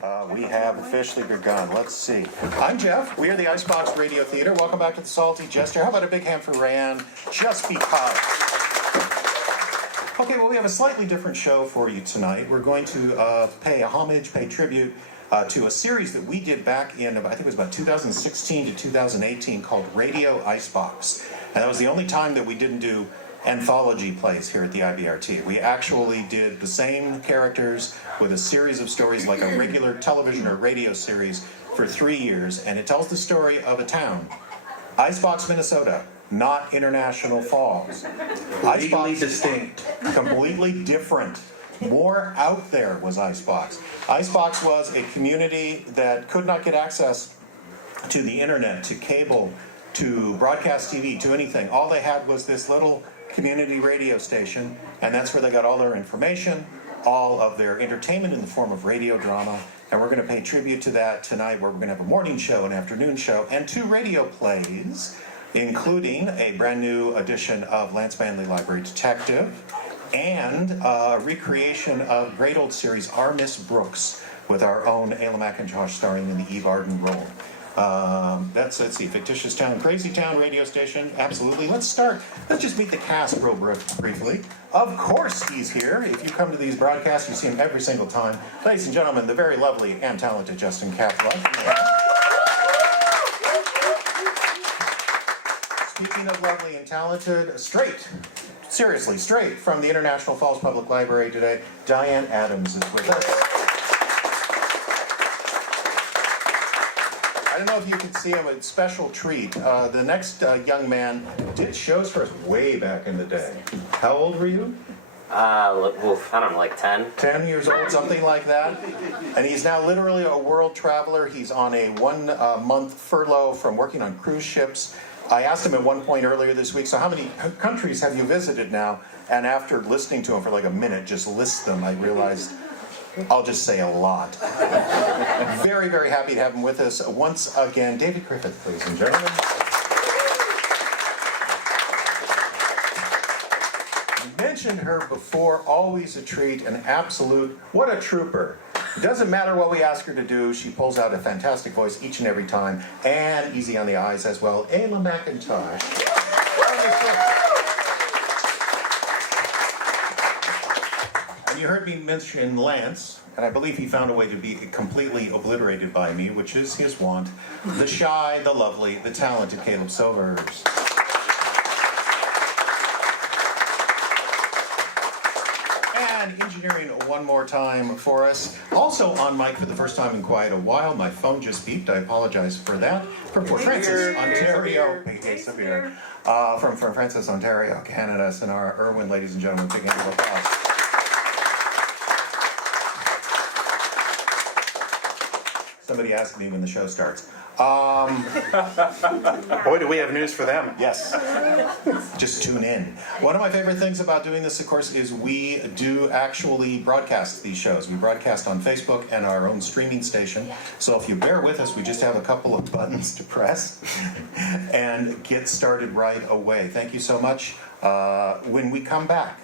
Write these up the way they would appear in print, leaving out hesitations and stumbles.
We have officially begun. Let's see. I'm Jeff. We are the Icebox Radio Theater. Welcome back to the Salty Jester. How about a big hand for Rayanne? Just because. Okay, well, we have a slightly different show for you tonight. We're going to pay homage, pay tribute to a series that we did back in, I think it was about 2016 to 2018, called Radio Icebox. And that was the only time that we didn't do anthology plays here at the IBRT. We actually did the same characters with a series of stories like a regular television or radio series for 3 years, and it tells the story of a town, Icebox, Minnesota, not International Falls. Legally distinct. Completely different. More out there was Icebox. Icebox was a community that could not get access to the internet, to cable, to broadcast TV, to anything. All they had was this little community radio station, and that's where they got all their information, all of their entertainment in the form of radio drama. And we're going to pay tribute to that tonight, where we're going to have a morning show, an afternoon show, and 2 radio plays, including a brand new edition of Lance Manley Library Detective and a recreation of great old series Our Miss Brooks, with our own Ayla McIntosh starring in the Eve Arden role. Let's see, Fictitious Town, Crazy Town radio station, absolutely. Let's start. Let's just meet the cast real briefly. Of course he's here. If you come to these broadcasts, you see him every single time. Ladies and gentlemen, the very lovely and talented Justin Kaplan. Speaking of lovely and talented, seriously straight from the International Falls Public Library today, Diane Adams is with us. I don't know if you can see him, a special treat. The next young man did shows for us way back in the day. How old were you? I don't know, like 10. 10 years old, something like that. And he's now literally a world traveler. He's on a 1-month furlough from working on cruise ships. I asked him at one point earlier this week, so how many countries have you visited now? And after listening to him for like a minute, just list them, I realized I'll just say a lot. Very, very happy to have him with us once again. David Griffith, ladies and gentlemen. I mentioned her before, always a treat, an absolute, what a trooper. It doesn't matter what we ask her to do, she pulls out a fantastic voice each and every time, and easy on the eyes as well, Ayla McIntosh. You heard me mention Lance, and I believe he found a way to be completely obliterated by me, which is his want. The shy, the lovely, the talented Caleb Silvers. And engineering one more time for us. Also on mic for the first time in quite a while. My phone just beeped. I apologize for that. From Francis, Ontario. From Francis, Ontario, Canada. Sonara Irwin, ladies and gentlemen. Big hand of applause. Somebody asked me when the show starts. Boy, do we have news for them. Yes. Just tune in. One of my favorite things about doing this, of course, is we do actually broadcast these shows. We broadcast on Facebook and our own streaming station. So if you bear with us, we just have a couple of buttons to press and get started right away. Thank you so much. When we come back,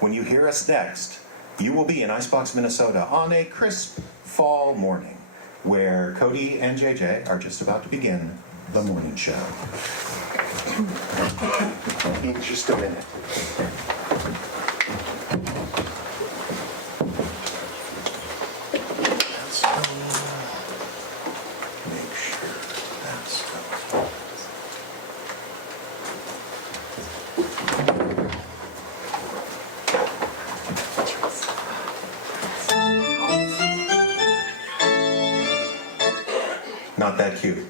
when you hear us next, you will be in Icebox, Minnesota on a crisp fall morning, where Cody and JJ are just about to begin the morning show. In just a minute. Make sure that's not that cute.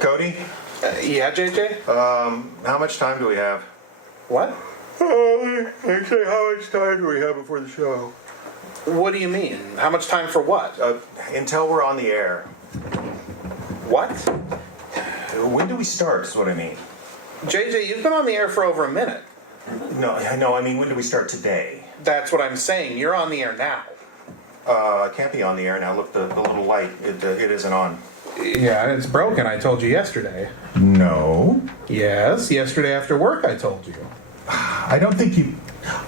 Cody? Yeah, JJ? How much time do we have? What? Actually, how much time do we have before the show? What do you mean? How much time for what? Until we're on the air. What? When do we start, is what I mean. JJ, you've been on the air for over a minute. No, I mean, when do we start today? That's what I'm saying. You're on the air now. I can't be on the air now. Look, the little light, it isn't on. Yeah, it's broken. I told you yesterday. No. Yes, yesterday after work I told you. I don't think you...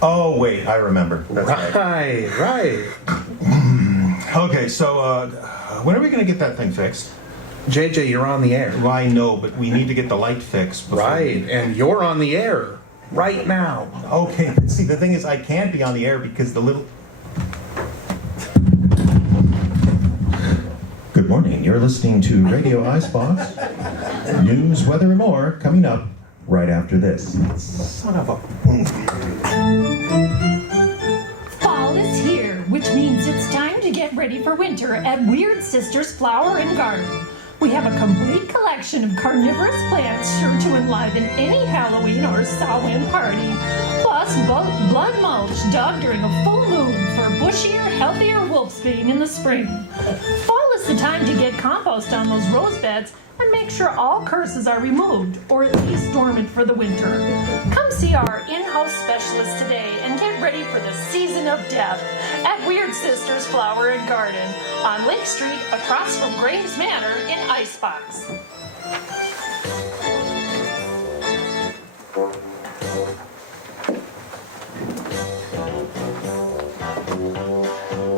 Oh, wait, I remember. That's right. Right. Okay, so when are we going to get that thing fixed? JJ, you're on the air. Well, I know, but we need to get the light fixed. Right, and you're on the air right now. Okay, but see, the thing is, I can't be on the air because the little... Good morning, you're listening to Radio Icebox. News, weather, and more coming up right after this. Son of a... Fall is here, which means it's time to get ready for winter at Weird Sisters Flower and Garden. We have a complete collection of carnivorous plants sure to enliven any Halloween or Samhain party. Plus, blood mulch dug during a full moon for bushier, healthier wolves feeding in the spring. Fall is the time to get compost on those rose beds and make sure all curses are removed, or at least dormant for the winter. Come see our in-house specialist today and get ready for the season of death at Weird Sisters Flower and Garden on Lake Street across from Graves Manor in Icebox.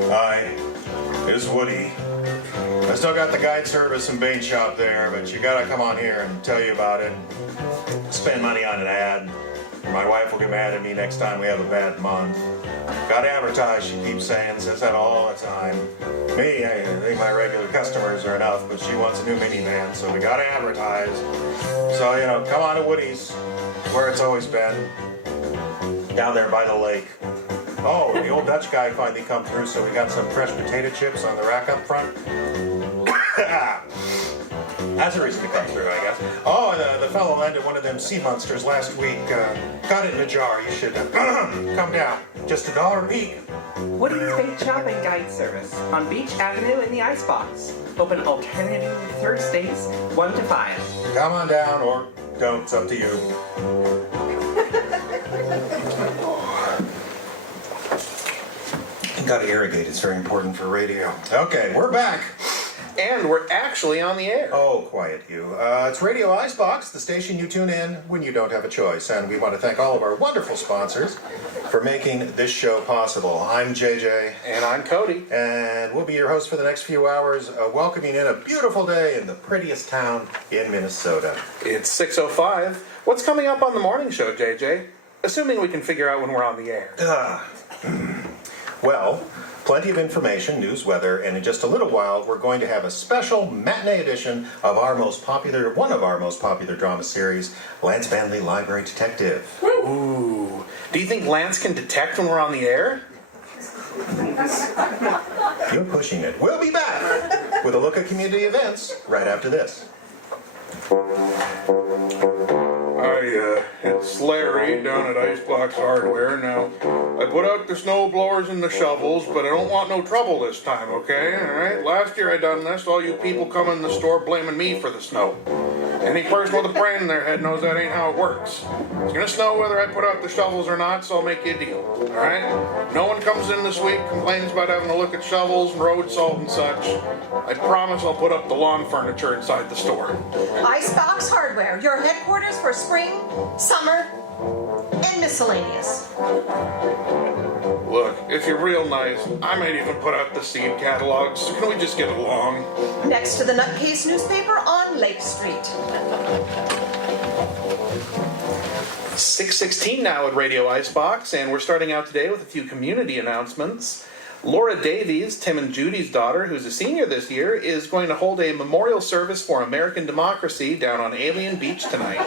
Hi, it's Woody. I still got the guide service and bait shop there, but you gotta come on here and tell you about it. Spend money on an ad. My wife will get mad at me next time we have a bad month. Gotta advertise, she keeps saying, says that all the time. Me, I think my regular customers are enough, but she wants a new minivan, so we gotta advertise. So, come on to Woody's, where it's always been. Down there by the lake. Oh, the old Dutch guy finally come through, so we got some fresh potato chips on the rack up front. That's a reason to come through, I guess. Oh, and the fellow landed one of them sea monsters last week. Got it in a jar. You should come down. Just $1 a peek. Woody's Bait Shop and Guide Service on Beach Avenue in the Icebox. Open alternative Thursdays, 1 to 5. Come on down, or don't. It's up to you. Got to irrigate. It's very important for radio. Okay, we're back. And we're actually on the air. Oh, quiet you. It's Radio Icebox, the station you tune in when you don't have a choice. And we want to thank all of our wonderful sponsors for making this show possible. I'm JJ. And I'm Cody. And we'll be your host for the next few hours, welcoming in a beautiful day in the prettiest town in Minnesota. It's 6:05. What's coming up on the morning show, JJ? Assuming we can figure out when we're on the air. Well, plenty of information, news, weather, and in just a little while, we're going to have a special matinee edition of one of our most popular drama series, Lance Vanley, Library Detective. Ooh. Do you think Lance can detect when we're on the air? You're pushing it. We'll be back with a look at community events right after this. Hi, it's Larry down at Icebox Hardware. Now, I put out the snow blowers and the shovels, but I don't want no trouble this time, okay? Alright? Last year I done this, all you people come in the store blaming me for the snow. Any person with a brain in their head knows that ain't how it works. It's gonna snow whether I put out the shovels or not, so I'll make you a deal. Alright? No one comes in this week, complains about having to look at shovels and road salt and such. I promise I'll put up the lawn furniture inside the store. Icebox Hardware, your headquarters for spring, summer, and miscellaneous. Look, if you're real nice, I might even put out the seed catalogs. Can we just get along? Next to the Nutcase newspaper on Lake Street. 6:16 now at Radio Icebox, and we're starting out today with a few community announcements. Laura Davies, Tim and Judy's daughter, who's a senior this year, is going to hold a memorial service for American democracy down on Alien Beach tonight.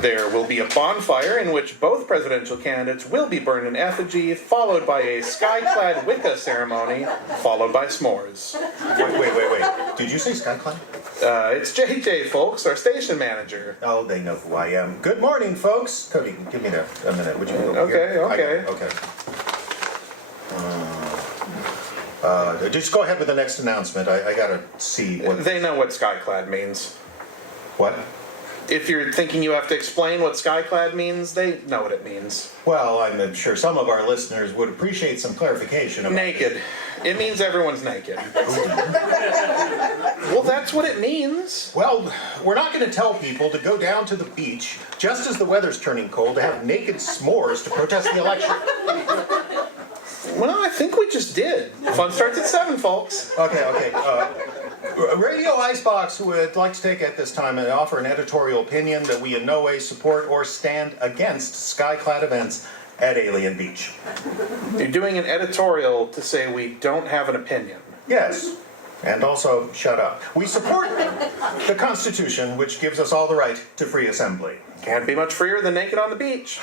There will be a bonfire in which both presidential candidates will be burned in effigy, followed by a sky-clad Wicca ceremony, followed by s'mores. Wait. Did you say Skyclad? It's JJ, folks, our station manager. Oh, they know who I am. Good morning, folks. Cody, give me a minute. Would you go over here? Okay. Just go ahead with the next announcement. I gotta see what... They know what sky-clad means. What? If you're thinking you have to explain what skyclad means, they know what it means. Well, I'm sure some of our listeners would appreciate some clarification about Naked. It means everyone's naked. Well, that's what it means. Well, we're not going to tell people to go down to the beach just as the weather's turning cold to have naked s'mores to protest the election. Well, I think we just did. Fun starts at 7, folks. Okay. Radio Icebox would like to take at this time and offer an editorial opinion that we in no way support or stand against skyclad events at Alien Beach. You're doing an editorial to say we don't have an opinion. Yes, and also shut up. We support the Constitution, which gives us all the right to free assembly. Can't be much freer than naked on the beach.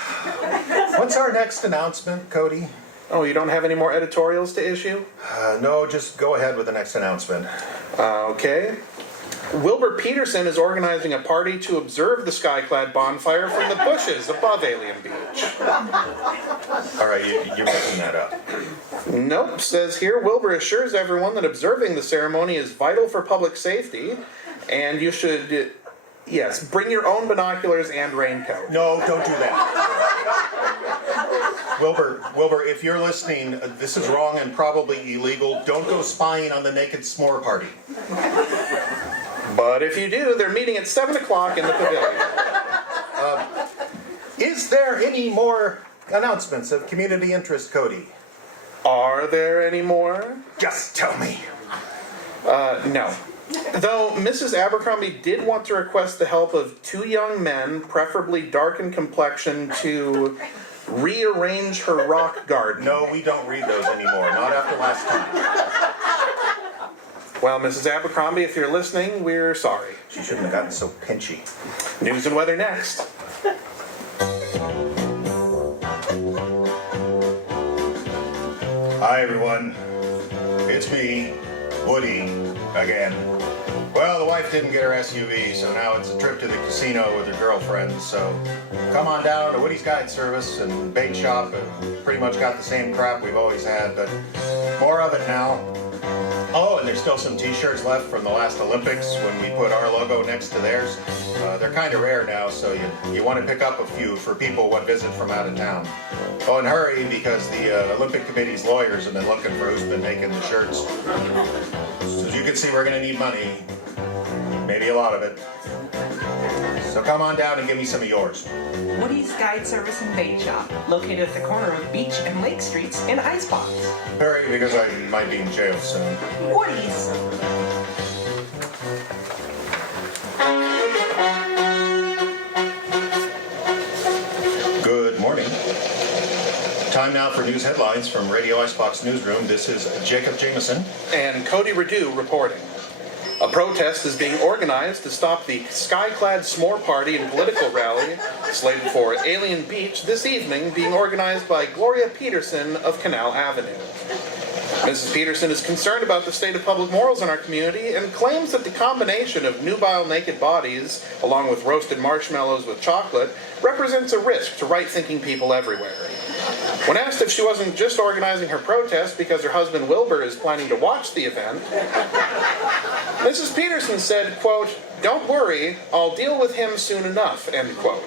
What's our next announcement, Cody? Oh, you don't have any more editorials to issue? No, just go ahead with the next announcement. Okay. Wilbur Peterson is organizing a party to observe the skyclad bonfire from the bushes above Alien Beach. All right, you're making that up. Nope, says here, Wilbur assures everyone that observing the ceremony is vital for public safety, and you should, yes, bring your own binoculars and raincoat. No, don't do that. Wilbur, if you're listening, this is wrong and probably illegal. Don't go spying on the naked s'more party. But if you do, they're meeting at 7 o'clock in the pavilion. Is there any more announcements of community interest, Cody? Are there any more? Just tell me. No. Though Mrs. Abercrombie did want to request the help of 2 young men, preferably dark in complexion, to rearrange her rock garden. No, we don't read those anymore. Not after last time. Well, Mrs. Abercrombie, if you're listening, we're sorry. She shouldn't have gotten so pinchy. News and weather next. Hi, everyone. It's me, Woody, again. Well, the wife didn't get her SUV, so now it's a trip to the casino with her girlfriends. So come on down to Woody's Guide Service and bait shop, and pretty much got the same crap we've always had, but more of it now. Oh, and there's still some t-shirts left from the last Olympics when we put our logo next to theirs. They're kind of rare now, so you want to pick up a few for people what visit from out of town. Oh, and hurry, because the Olympic Committee's lawyers have been looking for who's been making the shirts. So as you can see, we're going to need money. Maybe a lot of it. So come on down and give me some of yours. Woody's Guide Service and Bait Shop, located at the corner of Beach and Lake Streets in Icebox. Hurry, because I might be in jail soon. Woody's. Good morning. Time now for news headlines from Radio Icebox Newsroom. This is Jacob Jameson. And Cody Redu reporting. A protest is being organized to stop the skyclad s'more party and political rally slated for Alien Beach this evening, being organized by Gloria Peterson of Canal Avenue. Mrs. Peterson is concerned about the state of public morals in our community and claims that the combination of nubile naked bodies, along with roasted marshmallows with chocolate, represents a risk to right-thinking people everywhere. When asked if she wasn't just organizing her protest because her husband Wilbur is planning to watch the event, Mrs. Peterson said, quote, "Don't worry, I'll deal with him soon enough," end quote.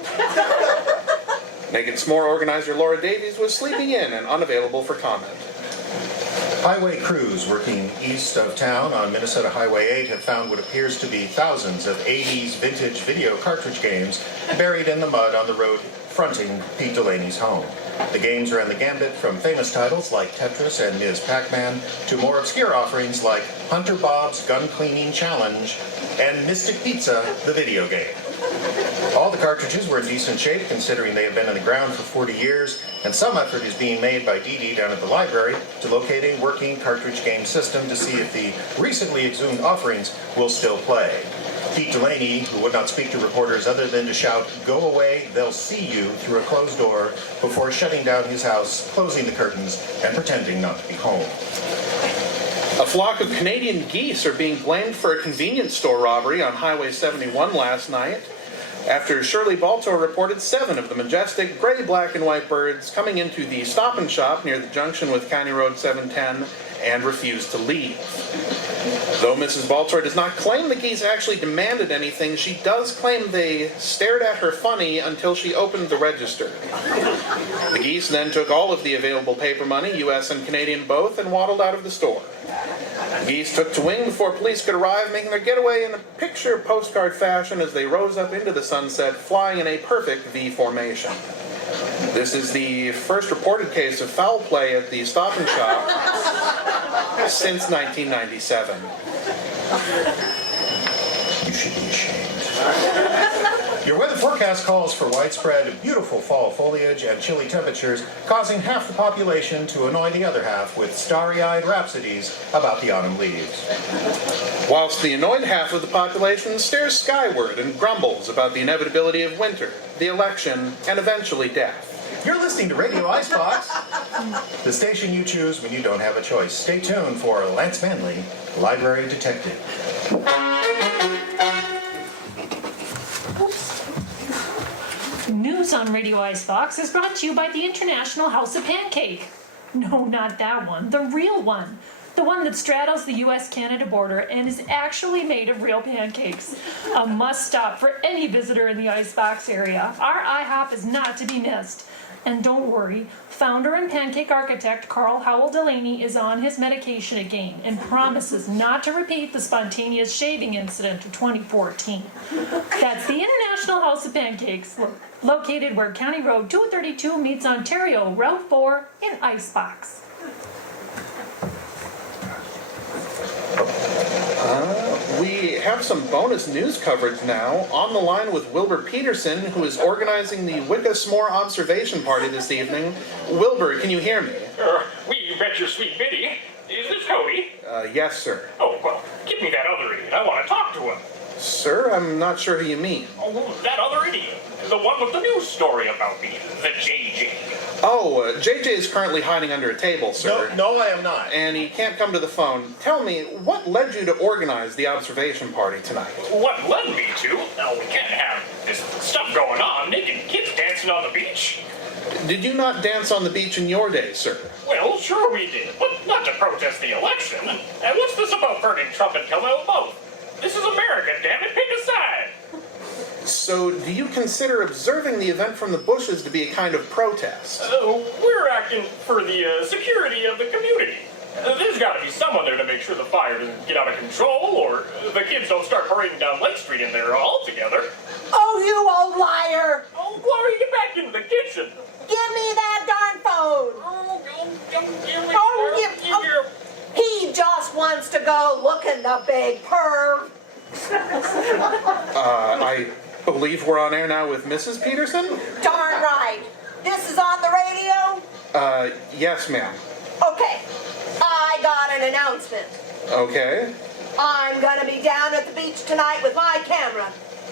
Naked S'more organizer Laura Davies was sleeping in and unavailable for comment. Highway crews working east of town on Minnesota Highway 8 have found what appears to be thousands of 80s vintage video cartridge games buried in the mud on the road fronting Pete Delaney's home. The games ran the gambit from famous titles like Tetris and Ms. Pac-Man to more obscure offerings like Hunter Bob's Gun Cleaning Challenge and Mystic Pizza, the video game. All the cartridges were in decent shape considering they have been in the ground for 40 years, and some effort is being made by Dee Dee down at the library to locate a working cartridge game system to see if the recently exhumed offerings will still play. Pete Delaney, who would not speak to reporters other than to shout, "Go away, they'll see you," through a closed door before shutting down his house, closing the curtains, and pretending not to be home. A flock of Canadian geese are being blamed for a convenience store robbery on Highway 71 last night, after Shirley Balto reported 7 of the majestic gray, black, and white birds coming into the Stop and Shop near the junction with County Road 710 and refused to leave. Though Mrs. Baltar does not claim the geese actually demanded anything, she does claim they stared at her funny until she opened the register. The geese then took all of the available paper money, US and Canadian both, and waddled out of the store. The geese took to wing before police could arrive, making their getaway in a picture postcard fashion as they rose up into the sunset, flying in a perfect V formation. This is the first reported case of foul play at the Stop and Shop since 1997. You should be ashamed. Your weather forecast calls for widespread, beautiful fall foliage and chilly temperatures, causing half the population to annoy the other half with starry-eyed rhapsodies about the autumn leaves. Whilst the annoyed half of the population stares skyward and grumbles about the inevitability of winter, the election, and eventually death. You're listening to Radio Icebox, the station you choose when you don't have a choice. Stay tuned for Lance Manley, Library Detective. News on Radio Icebox is brought to you by the International House of Pancake. No, not that one. The real one. The one that straddles the US-Canada border and is actually made of real pancakes. A must-stop for any visitor in the Icebox area. Our IHOP is not to be missed. And don't worry, founder and pancake architect Carl Howell Delaney is on his medication again and promises not to repeat the spontaneous shaving incident of 2014. That's the International House of Pancakes, located where County Road 232 meets Ontario Route 4 in Icebox. We have some bonus news coverage now. On the line with Wilbur Peterson, who is organizing the Wicca S'more Observation Party this evening. Wilbur, can you hear me? We bet your sweet Biddy. Is this Cody? Yes, sir. Oh, well, give me that other idiot. I want to talk to him. Sir, I'm not sure who you mean. Oh, that other idiot. The one with the news story about me. The JJ. Oh, JJ is currently hiding under a table, sir. No, I am not. And he can't come to the phone. Tell me, what led you to organize the observation party tonight? What led me to? Oh, we can't have this stuff going on. Naked kids dancing on the beach. Did you not dance on the beach in your day, sir? Well, sure we did, but not to protest the election. And what's this about burning Trump and killing them both? This is America, damn it, pick a side. So, do you consider observing the event from the bushes to be a kind of protest? We're acting for the security of the community. There's got to be someone there to make sure the fire doesn't get out of control, or the kids don't start parading down Lake Street in there all together. Oh, you old liar! Oh, Glory, get back into the kitchen. Give me that darn phone! He just wants to go looking, the big perv. I believe we're on air now with Mrs. Peterson? Darn right. This is on the radio? Yes, ma'am. Okay. I got an announcement. Okay. I'm gonna be down at the beach tonight with my camera.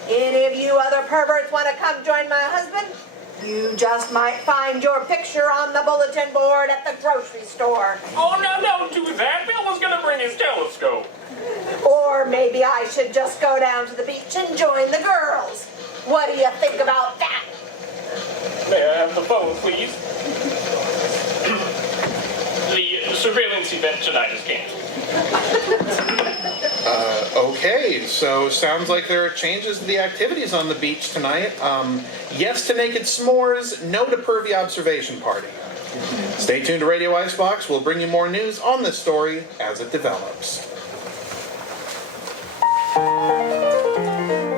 Any of you other perverts want to come join my husband? You just might find your picture on the bulletin board at the grocery store. Oh, no, don't do that. Bill was going to bring his telescope. Or maybe I should just go down to the beach and join the girls. What do you think about that? May I have the phone, please? The surveillance event tonight is canceled. Okay, so sounds like there are changes to the activities on the beach tonight. Yes to naked s'mores, no to pervy observation party. Stay tuned to Radio Icebox. We'll bring you more news on this story as it develops.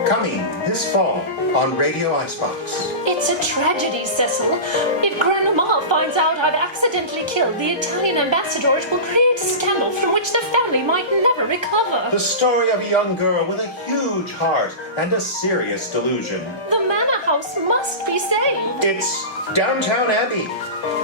Coming this fall on Radio Icebox. It's a tragedy, Cecil. If Grandma finds out I've accidentally killed the Italian ambassador, it will create a scandal from which the family might never recover. The story of a young girl with a huge heart and a serious delusion. The manor house must be saved. It's Downtown Abbey.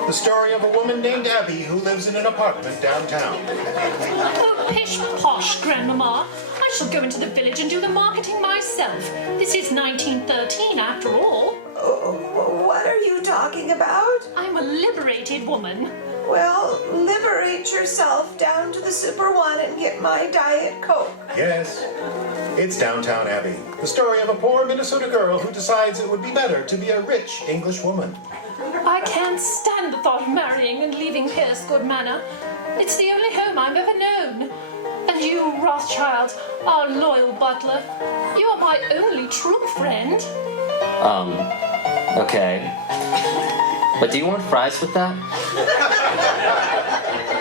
The story of a woman named Abby who lives in an apartment downtown. Oh, pish posh, Grandmama. I shall go into the village and do the marketing myself. This is 1913, after all. Oh, what are you talking about? I'm a liberated woman. Well, liberate yourself down to the Super One and get my Diet Coke. Yes, it's Downtown Abbey. The story of a poor Minnesota girl who decides it would be better to be a rich English woman. I can't stand the thought of marrying and leaving Pierce Good Manor. It's the only home I've ever known. And you, Rothschild, our loyal butler, you are my only true friend. Okay. But do you want fries with that?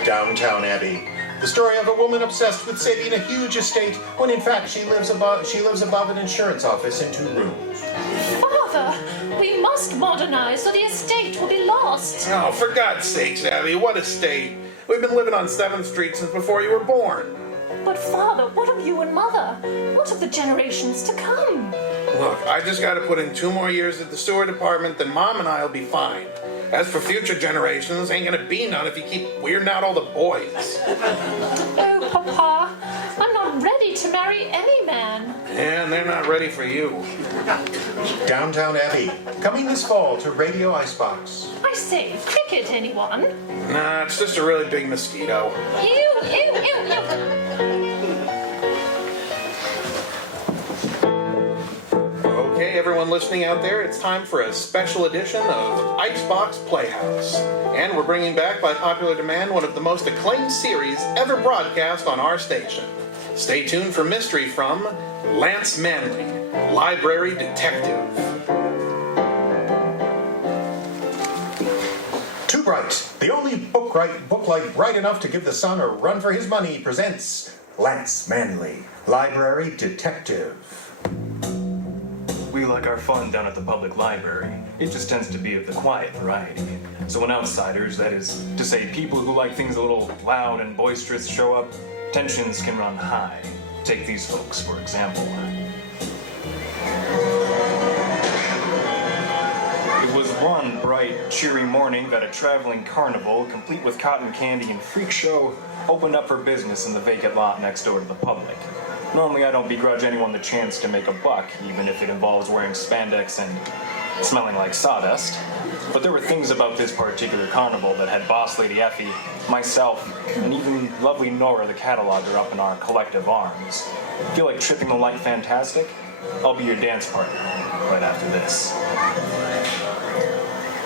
Downtown Abbey. The story of a woman obsessed with saving a huge estate when in fact she lives above an insurance office in 2 rooms. Father, we must modernize or the estate will be lost. Oh, for God's sakes, Abby, what estate? We've been living on 7th Street since before you were born. But Father, what of you and Mother? What of the generations to come? Look, I just gotta put in 2 more years at the sewer department, then Mom and I'll be fine. As for future generations, ain't gonna be none if you keep weirding out all the boys. Oh, Papa, I'm not ready to marry any man. And they're not ready for you. Downtown Abbey. Coming this fall to Radio Icebox. I say, cricket, anyone? Nah, it's just a really big mosquito. Ew, ew, ew, ew. Okay, everyone listening out there, it's time for a special edition of Icebox Playhouse. And we're bringing back, by popular demand, one of the most acclaimed series ever broadcast on our station. Stay tuned for mystery from Lance Manley, Library Detective. Too Bright, the only book light bright enough to give the sun a run for his money, presents Lance Manley, Library Detective. We like our fun down at the public library. It just tends to be of the quiet variety. So when outsiders, that is to say people who like things a little loud and boisterous, show up, tensions can run high. Take these folks, for example. It was one bright, cheery morning that a traveling carnival, complete with cotton candy and freak show, opened up for business in the vacant lot next door to the public. Normally, I don't begrudge anyone the chance to make a buck, even if it involves wearing spandex and smelling like sawdust. But there were things about this particular carnival that had Boss Lady Effie, myself, and even lovely Nora the cataloger up in our collective arms. Feel like tripping the light fantastic? I'll be your dance partner right after this.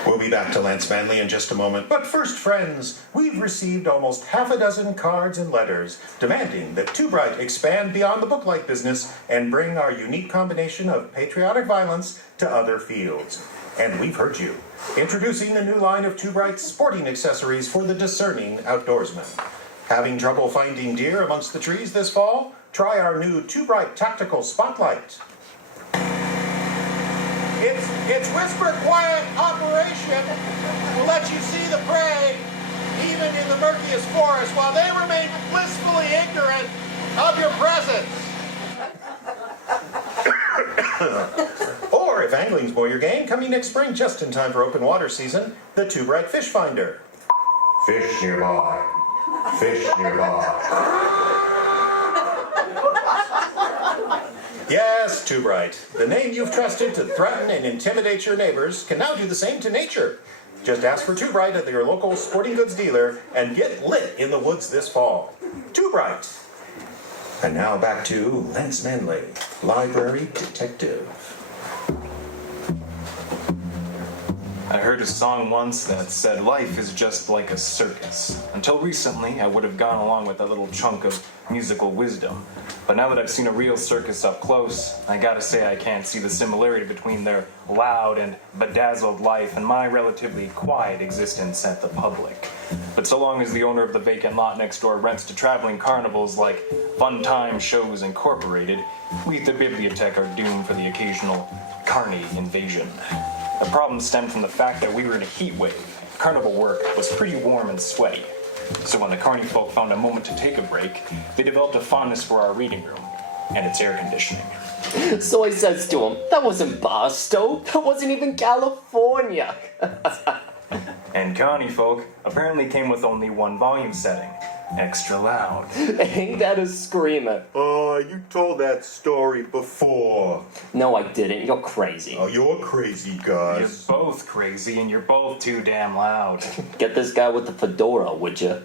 We'll be back to Lance Manley in just a moment. But first, friends, we've received almost half a dozen cards and letters demanding that Too Bright expand beyond the booklight business and bring our unique combination of patriotic violence to other fields. And we've heard you. Introducing the new line of Too Bright's sporting accessories for the discerning outdoorsman. Having trouble finding deer amongst the trees this fall? Try our new Too Bright Tactical Spotlight. It's whisper quiet operation will let you see the prey even in the murkiest forest while they remain blissfully ignorant of your presence. Or if angling's more your game, coming next spring just in time for open water season, the Too Bright Fish Finder. Fish nearby. Fish nearby. Yes, Too Bright. The name you've trusted to threaten and intimidate your neighbors can now do the same to nature. Just ask for Too Bright at your local sporting goods dealer and get lit in the woods this fall. Too Bright. And now back to Lance Manley, Library Detective. I heard a song once that said life is just like a circus. Until recently, I would have gone along with that little chunk of musical wisdom. But now that I've seen a real circus up close, I gotta say I can't see the similarity between their loud and bedazzled life and my relatively quiet existence at the public. But so long as the owner of the vacant lot next door rents to traveling carnivals like Fun Time Shows Incorporated, we at the Bibliotech are doomed for the occasional carny invasion. The problem stemmed from the fact that we were in a heat wave. Carnival work was pretty warm and sweaty. So when the carny folk found a moment to take a break, they developed a fondness for our reading room and its air conditioning. So I says to him, that wasn't Boston, that wasn't even California. And carny folk apparently came with only one volume setting, extra loud. Ain't that a screamer? Oh, you told that story before. No, I didn't. You're crazy. Oh, you're crazy, You're guys. both crazy and you're both too damn loud. Get this guy with the fedora, would you?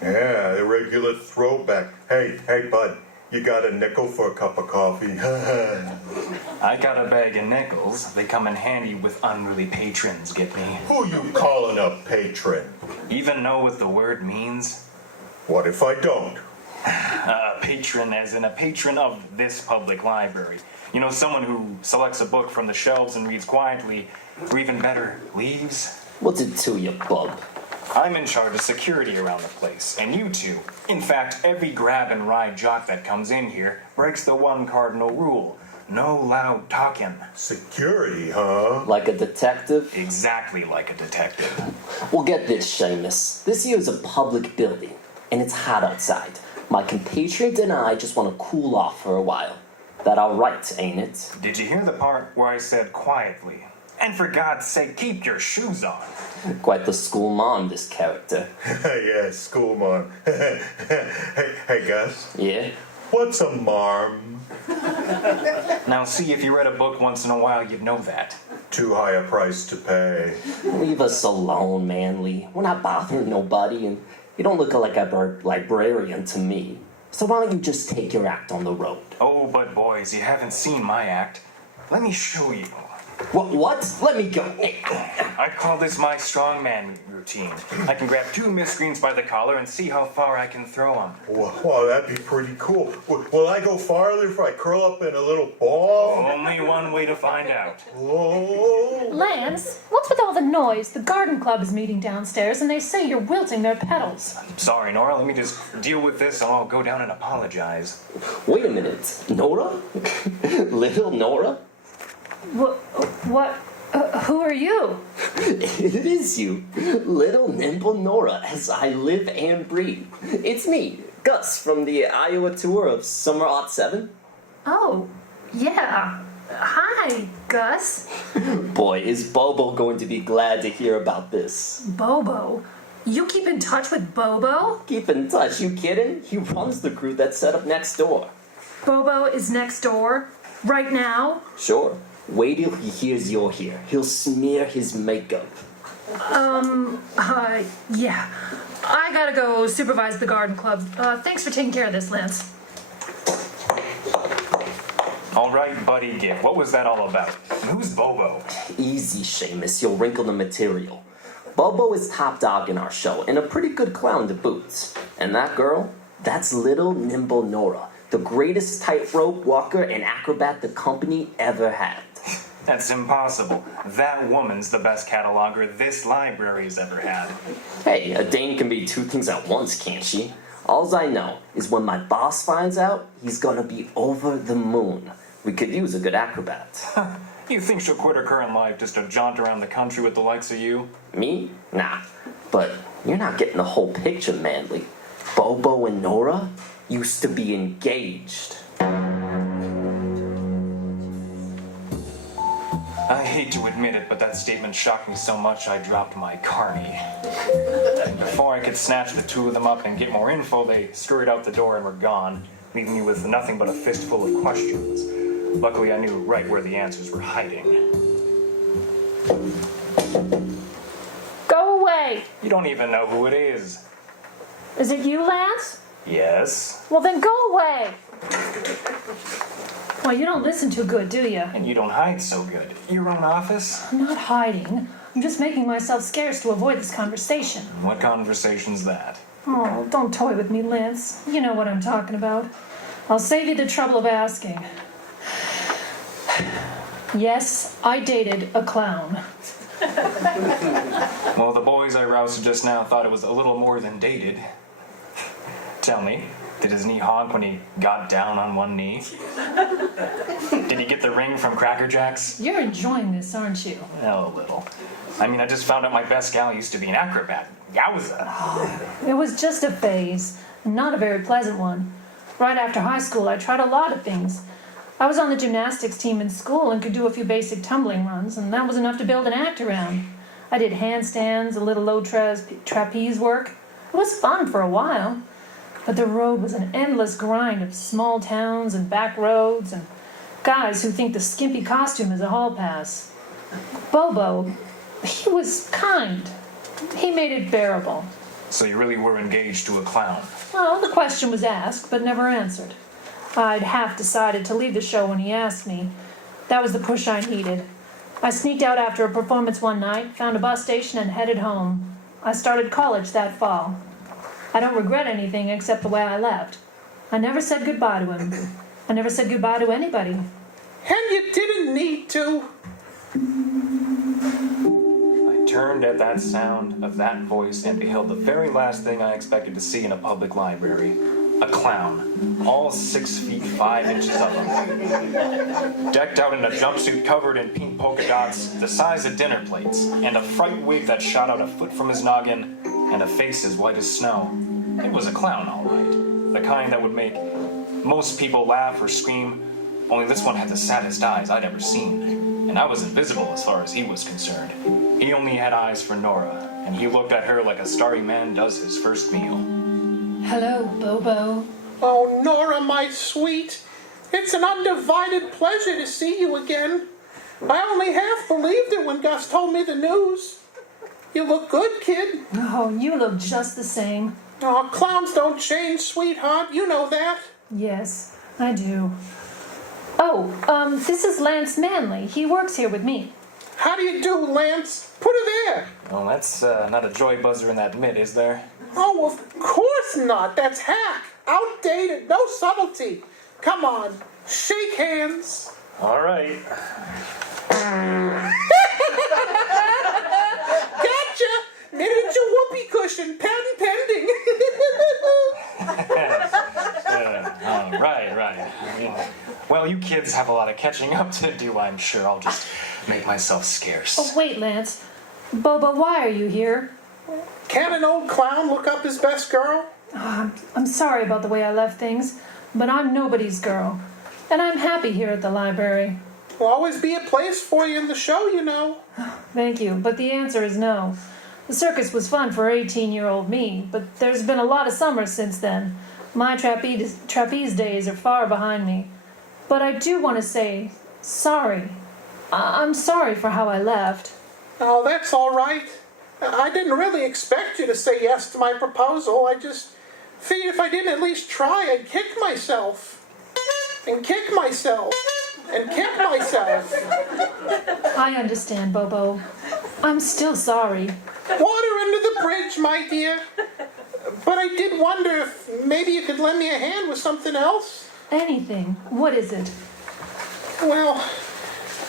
Yeah, a regular throwback. Hey, bud, you got a nickel for a cup of coffee? I got a bag of nickels. They come in handy with unruly patrons, get me? Who you calling a patron? Even know what the word means? What if I don't? A patron, as in a patron of this public library. You know, someone who selects a book from the shelves and reads quietly, or even better, leaves. What's it to you, bub? I'm in charge of security around the place, and you two. In fact, every grab and ride jock that comes in here breaks the one cardinal rule. No loud talking. Security, huh? Like a detective? Exactly like a detective. Well, get this, Seamus. This here is a public building, and it's hot outside. My compatriot and I just want to cool off for a while. That all right, ain't it? Did you hear the part where I said quietly? And for God's sake, keep your shoes on. Quite the school mom, this character. Yeah, school mom. Hey, Gus. Yeah? What's a marm? Now see, if you read a book once in a while, you'd know that. Too high a price to pay. Leave us alone, Manly. We're not bothering nobody, and you don't look like a librarian to me. So why don't you just take your act on the road? Oh, but boys, you haven't seen my act. Let me show you. What? Let me go. I call this my strongman routine. I can grab 2 miscreants by the collar and see how far I can throw them. Wow, that'd be pretty cool. Will I go farther if I curl up in a little ball? Only one way to find out. Oh. Lance, what's with all the noise? The garden club is meeting downstairs and they say you're wilting their petals. Sorry, Nora, let me just deal with this and I'll go down and apologize. Wait a minute. Nora? Little Nora? What? Who are you? It is you. Little nimble Nora, as I live and breathe. It's me, Gus, from the Iowa tour of Summer '07. Oh, yeah. Hi, Gus. Boy, is Bobo going to be glad to hear about this. Bobo? You keep in touch with Bobo? Keep in touch, you kidding? He runs the crew that's set up next door. Bobo is next door? Right now? Sure. Wait till he hears you're here. He'll smear his makeup. Yeah. I gotta go supervise the garden club. Thanks for taking care of this, Lance. All right, buddy, Gib, what was that all about? And who's Bobo? Easy, Seamus, you'll wrinkle the material. Bobo is top dog in our show, and a pretty good clown to boot. And that girl, that's little nimble Nora, the greatest tightrope walker and acrobat the company ever had. That's impossible. That woman's the best cataloger this library's ever had. Hey, a dame can be 2 things at once, can't she? Alls I know is when my boss finds out, he's gonna be over the moon. We could use a good acrobat. You think she'll quit her current life just to jaunt around the country with the likes of you? Me? Nah. But you're not getting the whole picture, Manly. Bobo and Nora used to be engaged. I hate to admit it, but that statement shocked me so much I dropped my carny. And before I could snatch the 2 of them up and get more info, they scurried out the door and were gone, leaving me with nothing but a fistful of questions. Luckily, I knew right where the answers were hiding. Go away! You don't even know who it is. Is it you, Lance? Yes? Well, then go away! Well, you don't listen too good, do you? And you don't hide so good. Your own office? I'm not hiding. I'm just making myself scarce to avoid this conversation. What conversation's that? Oh, don't toy with me, Lance. You know what I'm talking about. I'll save you the trouble of asking. Yes, I dated a clown. Well, the boys I rousted just now thought it was a little more than dated. Tell me, did his knee honk when he got down on one knee? Did he get the ring from Cracker Jacks? You're enjoying this, aren't you? Oh, a little. I mean, I just found out my best gal used to be an acrobat. Yowza. It was just a phase, not a very pleasant one. Right after high school, I tried a lot of things. I was on the gymnastics team in school and could do a few basic tumbling runs, and that was enough to build an act around. I did handstands, a little low trapeze work. It was fun for a while, but the road was an endless grind of small towns and back roads and guys who think the skimpy costume is a hall pass. Bobo, he was kind. He made it bearable. So you really were engaged to a clown? Well, the question was asked, but never answered. I'd half decided to leave the show when he asked me. That was the push I needed. I sneaked out after a performance one night, found a bus station, and headed home. I started college that fall. I don't regret anything except the way I left. I never said goodbye to him. I never said goodbye to anybody. And you didn't need to. I turned at that sound of that voice and beheld the very last thing I expected to see in a public library. A clown, all 6 feet 5 inches of him. Decked out in a jumpsuit covered in pink polka dots, the size of dinner plates, and a fright wig that shot out a foot from his noggin, and a face as white as snow. It was a clown, all right. The kind that would make most people laugh or scream, only this one had the saddest eyes I'd ever seen. And I was invisible as far as he was concerned. He only had eyes for Nora, and he looked at her like a starry man does his first meal. Hello, Bobo. Oh, Nora, my sweet. It's an undivided pleasure to see you again. I only half believed it when Gus told me the news. You look good, kid. Oh, you look just the same. Oh, clowns don't change, sweetheart. You know that. Yes, I do. Oh, this is Lance Manley. He works here with me. How do you do, Lance? Put her there. Well, that's not a joy buzzer in that mitt, is there? Oh, of course not. That's hack. Outdated. No subtlety. Come on. Shake hands. All right. Gotcha. Miniature whoopee cushion. Patent pending. Right. Well, you kids have a lot of catching up to do, I'm sure. I'll just make myself scarce. Oh, wait, Lance. Bobo, why are you here? Can an old clown look up his best girl? Oh, I'm sorry about the way I left things, but I'm nobody's girl. And I'm happy here at the library. There'll always be a place for you in the show, you know. Thank you, but the answer is no. The circus was fun for 18-year-old me, but there's been a lot of summers since then. My trapeze days are far behind me. But I do want to say sorry. I'm sorry for how I left. Oh, that's all right. I didn't really expect you to say yes to my proposal. I just figured if I didn't at least try, I'd kick myself. And kick myself. And kick myself. I understand, Bobo. I'm still sorry. Water under the bridge, my dear. But I did wonder if maybe you could lend me a hand with something else. Anything. What is it? Well,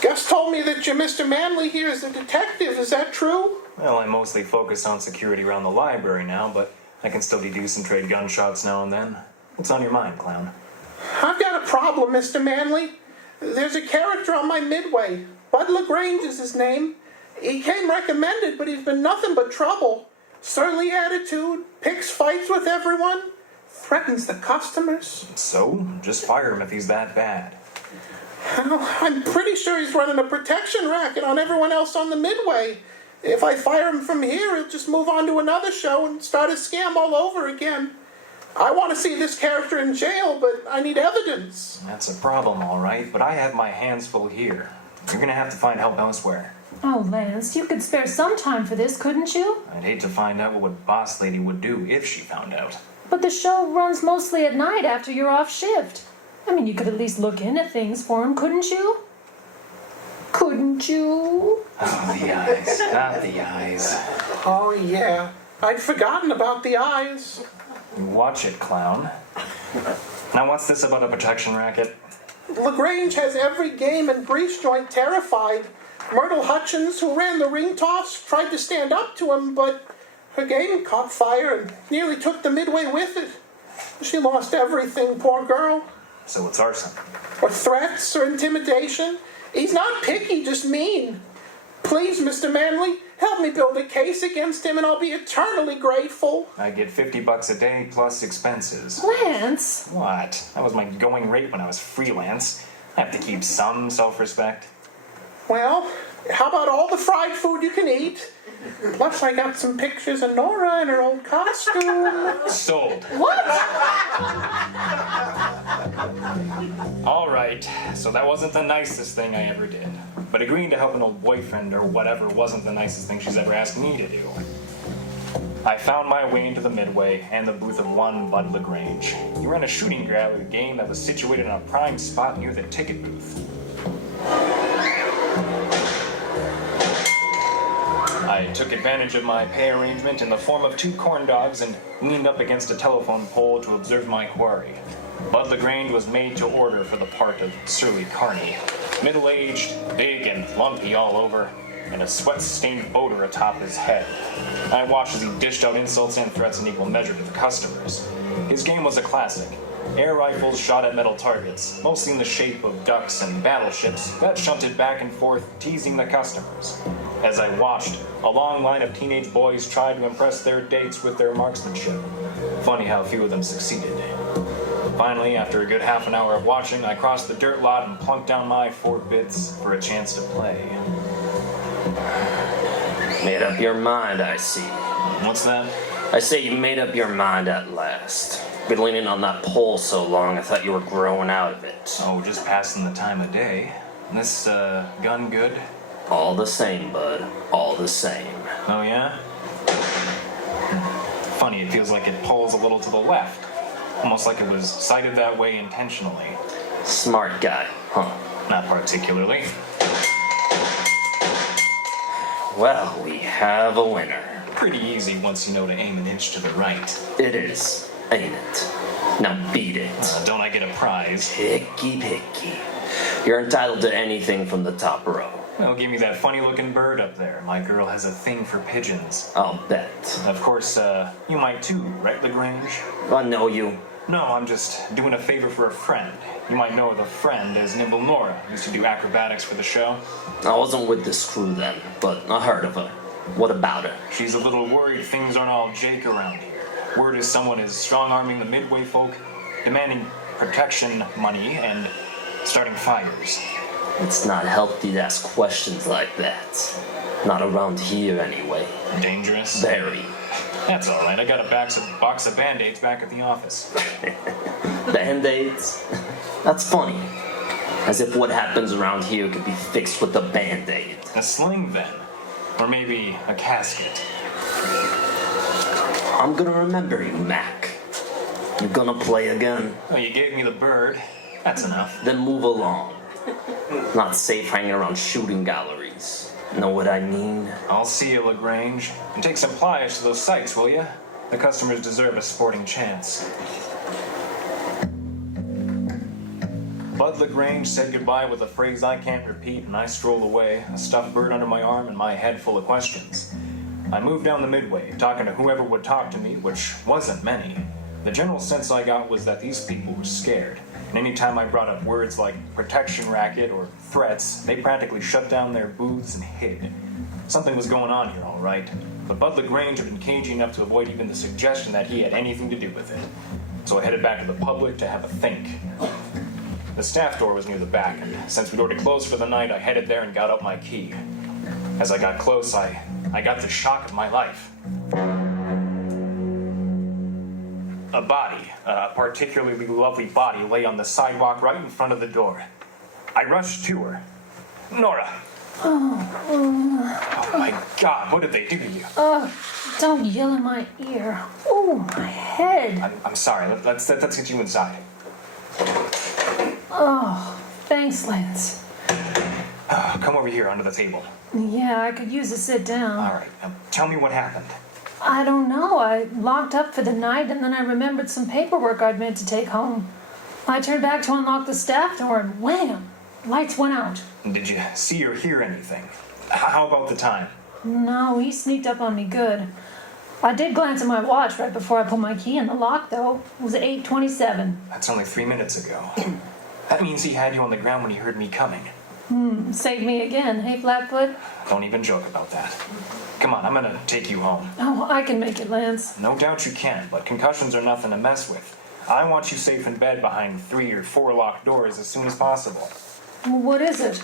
Gus told me that your Mr. Manley here is a detective. Is that true? Well, I mostly focus on security around the library now, but I can still deduce and trade gunshots now and then. What's on your mind, clown? I've got a problem, Mr. Manley. There's a character on my midway. Bud LaGrange is his name. He came recommended, but he's been nothing but trouble. Surly attitude, picks fights with everyone, threatens the customers. So, just fire him if he's that bad. Well, I'm pretty sure he's running a protection racket on everyone else on the midway. If I fire him from here, he'll just move on to another show and start a scam all over again. I want to see this character in jail, but I need evidence. That's a problem, all right, but I have my hands full here. You're gonna have to find help elsewhere. Oh, Lance, you could spare some time for this, couldn't you? I'd hate to find out what Boss Lady would do if she found out. But the show runs mostly at night after you're off shift. I mean, you could at least look in at things for him, couldn't you? Couldn't you? Oh, the eyes. Not the eyes. Oh, yeah. I'd forgotten about the eyes. Watch it, clown. Now, what's this about a protection racket? LaGrange has every game and breach joint terrified. Myrtle Hutchins, who ran the ring toss, tried to stand up to him, but her game caught fire and nearly took the midway with it. She lost everything, poor girl. So it's arson. Or threats or intimidation. He's not picky, just mean. Please, Mr. Manley, help me build a case against him and I'll be eternally grateful. I get $50 a day plus expenses. Lance! What? That was my going rate when I was freelance. I have to keep some self-respect. Well, how about all the fried food you can eat? Plus, I got some pictures of Nora in her old costume. Sold. What? All right, so that wasn't the nicest thing I ever did. But agreeing to help an old boyfriend or whatever wasn't the nicest thing she's ever asked me to do. I found my way into the midway and the booth of one Bud LaGrange. He ran a shooting gallery game that was situated in a prime spot near the ticket booth. I I took advantage of my pay arrangement in the form of 2 corn dogs and leaned up against a telephone pole to observe my quarry. Bud LaGrange was made to order for the part of Surly Carney. Middle-aged, big and lumpy all over, and a sweat-stained boater atop his head. I watched as he dished out insults and threats in equal measure to the customers. His game was a classic. Air rifles shot at metal targets, mostly in the shape of ducks and battleships that shunted back and forth, teasing the customers. As I watched, a long line of teenage boys tried to impress their dates with their marksmanship. Funny how few of them succeeded. Finally, after a good half an hour of watching, I crossed the dirt lot and plunked down my 4 bits for a chance to play. Made up your mind, I see. What's that? I say you made up your mind at last. Been leaning on that pole so long, I thought you were growing out of it. Oh, just passing the time of day. This, gun good? All the same, bud. All the same. Oh, yeah? Funny, it feels like it pulls a little to the left. Almost like it was sighted that way intentionally. Smart guy, huh? Not particularly. Well, we have a winner. Pretty easy once you know to aim an inch to the right. It is, ain't it? Now beat it. Don't I get a prize? Picky, picky. You're entitled to anything from the top row. Well, give me that funny-looking bird up there. My girl has a thing for pigeons. I'll bet. Of course, you might too, right, LaGrange? I know you. No, I'm just doing a favor for a friend. You might know of a friend as Nimble Nora, used to do acrobatics for the show. I wasn't with this crew then, but I heard of her. What about her? She's a little worried things aren't all Jake around here. Word is someone is strong-arming the Midway folk, demanding protection money, and starting fires. It's not healthy to ask questions like that. Not around here, anyway. Dangerous? Very. That's all right. I got a box of Band-Aids back at the office. Band-Aids? That's funny. As if what happens around here could be fixed with a Band-Aid. A sling, then? Or maybe a casket? I'm gonna remember you, Mac. You gonna play again? Oh, you gave me the bird. That's enough. Then move along. Not safe hanging around shooting galleries. Know what I mean? I'll see you, LaGrange. And take some pliers to those sights, will you? The customers deserve a sporting chance. Bud LaGrange said goodbye with a phrase I can't repeat, and I strolled away, a stuffed bird under my arm and my head full of questions. I moved down the Midway, talking to whoever would talk to me, which wasn't many. The general sense I got was that these people were scared, and any time I brought up words like protection racket or threats, they practically shut down their booths and hid. Something was going on here, all right, but Bud LaGrange had been cagey enough to avoid even the suggestion that he had anything to do with it. So I headed back to the public to have a think. The staff door was near the back, and since we'd already closed for the night, I headed there and got out my key. As I got close, I got the shock of my life. A body, a particularly lovely body, lay on the sidewalk right in front of the door. I rushed to her. Nora! Oh my God, what did they do to you? Don't yell in my ear. Oh, my head. I'm sorry, let's get you inside. Oh, thanks, Lance. Come over here under the table. Yeah, I could use a sit down. All right, now tell me what happened. I don't know. I locked up for the night and then I remembered some paperwork I'd meant to take home. I turned back to unlock the staff door and wham! Lights went out. Did you see or hear anything? How about the time? No, he sneaked up on me good. I did glance at my watch right before I put my key in the lock, though. It was 8:27. That's only 3 minutes ago. That means he had you on the ground when he heard me coming. Save me again, hey, Flatfoot? Don't even joke about that. Come on, I'm gonna take you home. Oh, I can make it, Lance. No doubt you can, but concussions are nothing to mess with. I want you safe in bed behind 3 or 4 locked doors as soon as possible. What is it?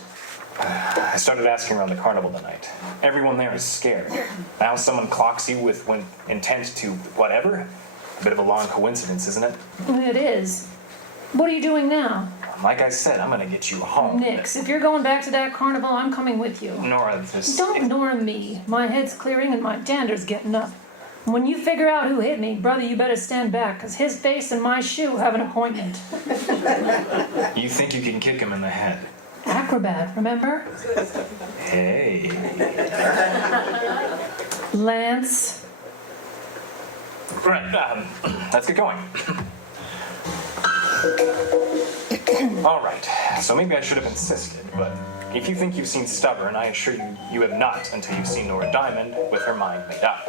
I started asking around the carnival tonight. Everyone there is scared. Now someone clocks you with intent to whatever? A bit of a long coincidence, isn't it? It is. What are you doing now? Like I said, I'm gonna get you home. Nix, if you're going back to that carnival, I'm coming with you. Nora, this... Don't Nora me. My head's clearing and my dander's getting up. When you figure out who hit me, brother, you better stand back, because his face and my shoe have an appointment. You think you can kick him in the head? Acrobat, remember? Hey. Lance. Right, let's get going. All right, so maybe I should have insisted, but if you think you've seen Stubborn, I assure you, you have not until you've seen Nora Diamond with her mind made up.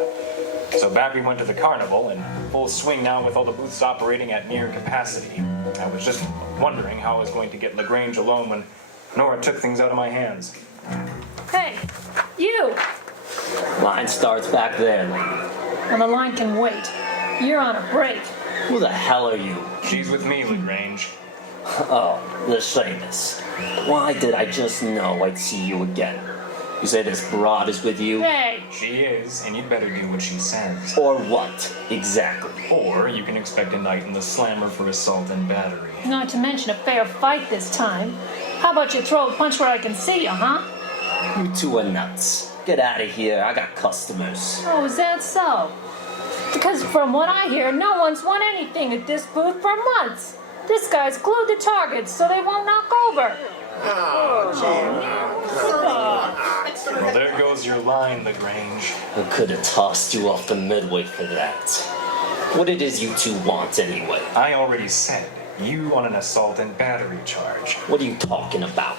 So back we went to the carnival, in full swing now with all the booths operating at near capacity. I was just wondering how I was going to get LaGrange alone when Nora took things out of my hands. Hey, you! Line starts back there. Well, the line can wait. You're on a break. Who the hell are you? She's with me, LaGrange. Oh, the Seamus. Why did I just know I'd see you again? You say this broad is with you? Hey! She is, and you'd better do what she says. Or what, exactly? Or you can expect a night in the slammer for assault and battery. Not to mention a fair fight this time. How about you throw a punch where I can see you, huh? You two are nuts. Get out of here, I got customers. Oh, is that so? Because from what I hear, no one's won anything at this booth for months. This guy's glued to targets so they won't knock over. Well, there goes your line, LaGrange. I could have tossed you off the midway for that. What it is you two want anyway? I already said, you want an assault and battery charge. What are you talking about?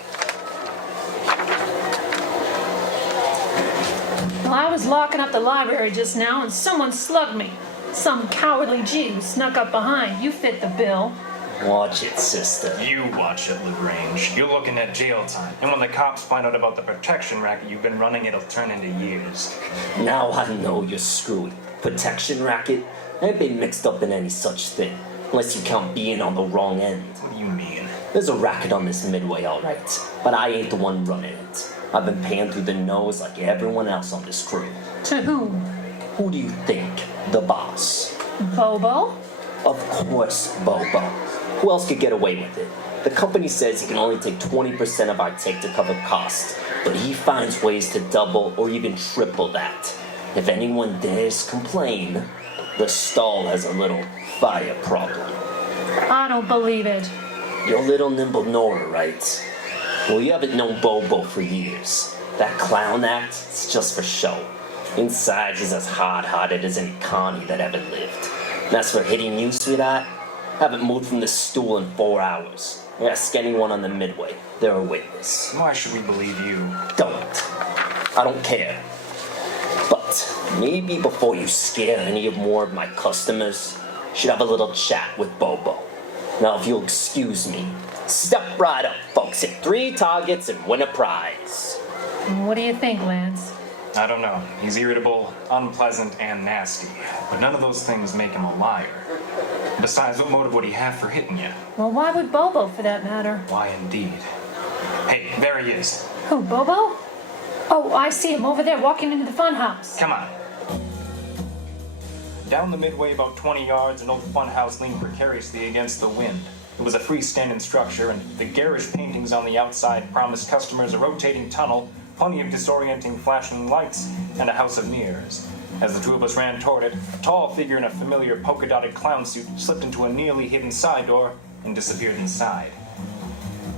Well, I was locking up the library just now and someone slugged me. Some cowardly Jew snuck up behind. You fit the bill. Watch it, sister. You watch it, LaGrange. You're looking at jail time. And when the cops find out about the protection racket you've been running, it'll turn into years. Now I know you're screwed. Protection racket? I ain't been mixed up in any such thing. Unless you count being on the wrong end. What do you mean? There's a racket on this midway, alright. But I ain't the one running it. I've been paying through the nose like everyone else on this crew. To whom? Who do you think? The boss. Bobo? Of course, Bobo. Who else could get away with it? The company says he can only take 20% of our take to cover costs, but he finds ways to double or even triple that. If anyone dares complain, the stall has a little fire problem. I don't believe it. You're little nimble Nora, right? Well, you haven't known Bobo for years. That clown act, it's just for show. Inside, he's as hard-hearted as any Connie that ever lived. And as for hitting you, sweetheart, haven't moved from this stool in 4 hours. Ask anyone on the midway. They're a witness. Why should we believe you? Don't. I don't care. But maybe before you scare any more of my customers, you should have a little chat with Bobo. Now, if you'll excuse me, step right up, folks. Hit 3 targets and win a prize. What do you think, Lance? I don't know. He's irritable, unpleasant, and nasty. But none of those things make him a liar. Besides, what motive would he have for hitting you? Well, why would Bobo, for that matter? Why, indeed. Hey, there he is. Who, Bobo? Oh, I see him over there walking into the funhouse. Come on. Down the midway about 20 yards, an old funhouse leaned precariously against the wind. It was a freestanding structure, and the garish paintings on the outside promised customers a rotating tunnel, plenty of disorienting flashing lights, and a house of mirrors. As the two of us ran toward it, a tall figure in a familiar polka-dotted clown suit slipped into a nearly hidden side door and disappeared inside.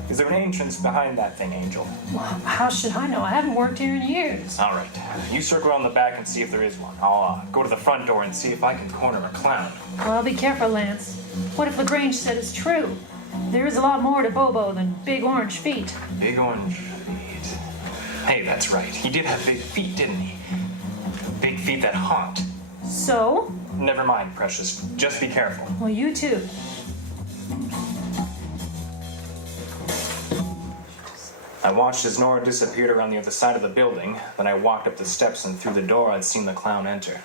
Is there an entrance behind that thing, Angel? Well, how should I know? I haven't worked here in years. All right. You circle around the back and see if there is one. I'll go to the front door and see if I can corner a clown. Well, be careful, Lance. What if LaGrange said it's true? There is a lot more to Bobo than big orange feet. Big orange feet. Hey, that's right. He did have big feet, didn't he? Big feet that haunt. So? Never mind, Precious. Just be careful. Well, you too. I watched as Nora disappeared around the other side of the building. Then I walked up the steps, and through the door I'd seen the clown enter.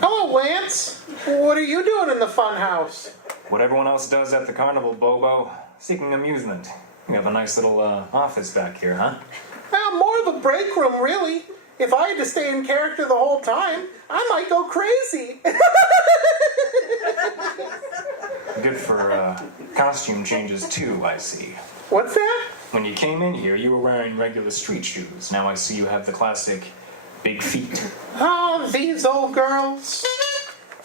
Hello, Lance. What are you doing in the funhouse? What everyone else does at the carnival, Bobo. Seeking amusement. We have a nice little office back here, huh? Well, more of a break room, really. If I had to stay in character the whole time, I might go crazy. Good for costume changes too, I see. What's that? When you came in here, you were wearing regular street shoes. Now I see you have the classic big feet. Oh, these old girls.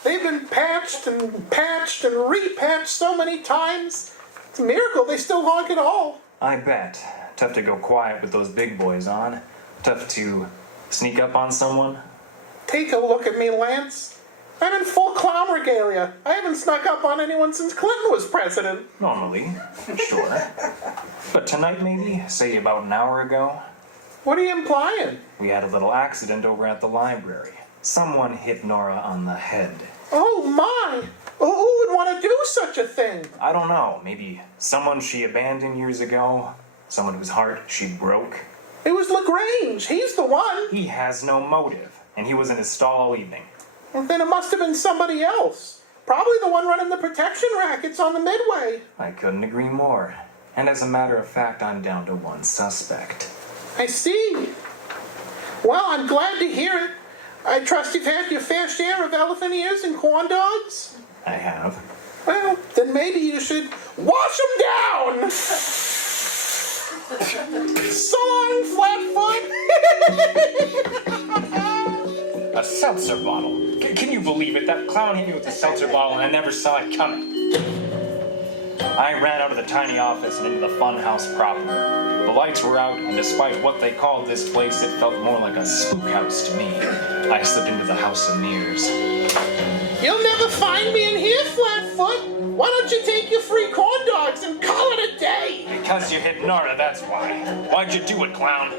They've been patched and repatched so many times. It's a miracle they still honk at all. I bet. Tough to go quiet with those big boys on. Tough to sneak up on someone. Take a look at me, Lance. I'm in full clown regalia. I haven't snuck up on anyone since Clinton was president. Normally, sure. But tonight maybe, say about an hour ago, What are you implying? we had a little accident over at the library. Someone hit Nora on the head. Oh my! Who would want to do such a thing? I don't know, maybe someone she abandoned years ago? Someone whose heart she broke? It was LaGrange. He's the one. He has no motive, and he was in his stall all evening. Well, then it must have been somebody else. Probably the one running the protection rackets on the Midway. I couldn't agree more. And as a matter of fact, I'm down to one suspect. I see. Well, I'm glad to hear it. I trust you've had your fair share of elephant ears and corn dogs? I have. Well, then maybe you should wash them down! So long, Flatfoot! A seltzer bottle. Can you believe it? That clown hit me with a seltzer bottle and I never saw it coming. I ran out of the tiny office and into the fun house proper. The lights were out, and despite what they called this place, it felt more like a spook house to me. I slipped into the house of mirrors. You'll never find me in here, Flatfoot! Why don't you take your free corn dogs and call it a day? Because you hit Nora, that's why. Why'd you do it, clown?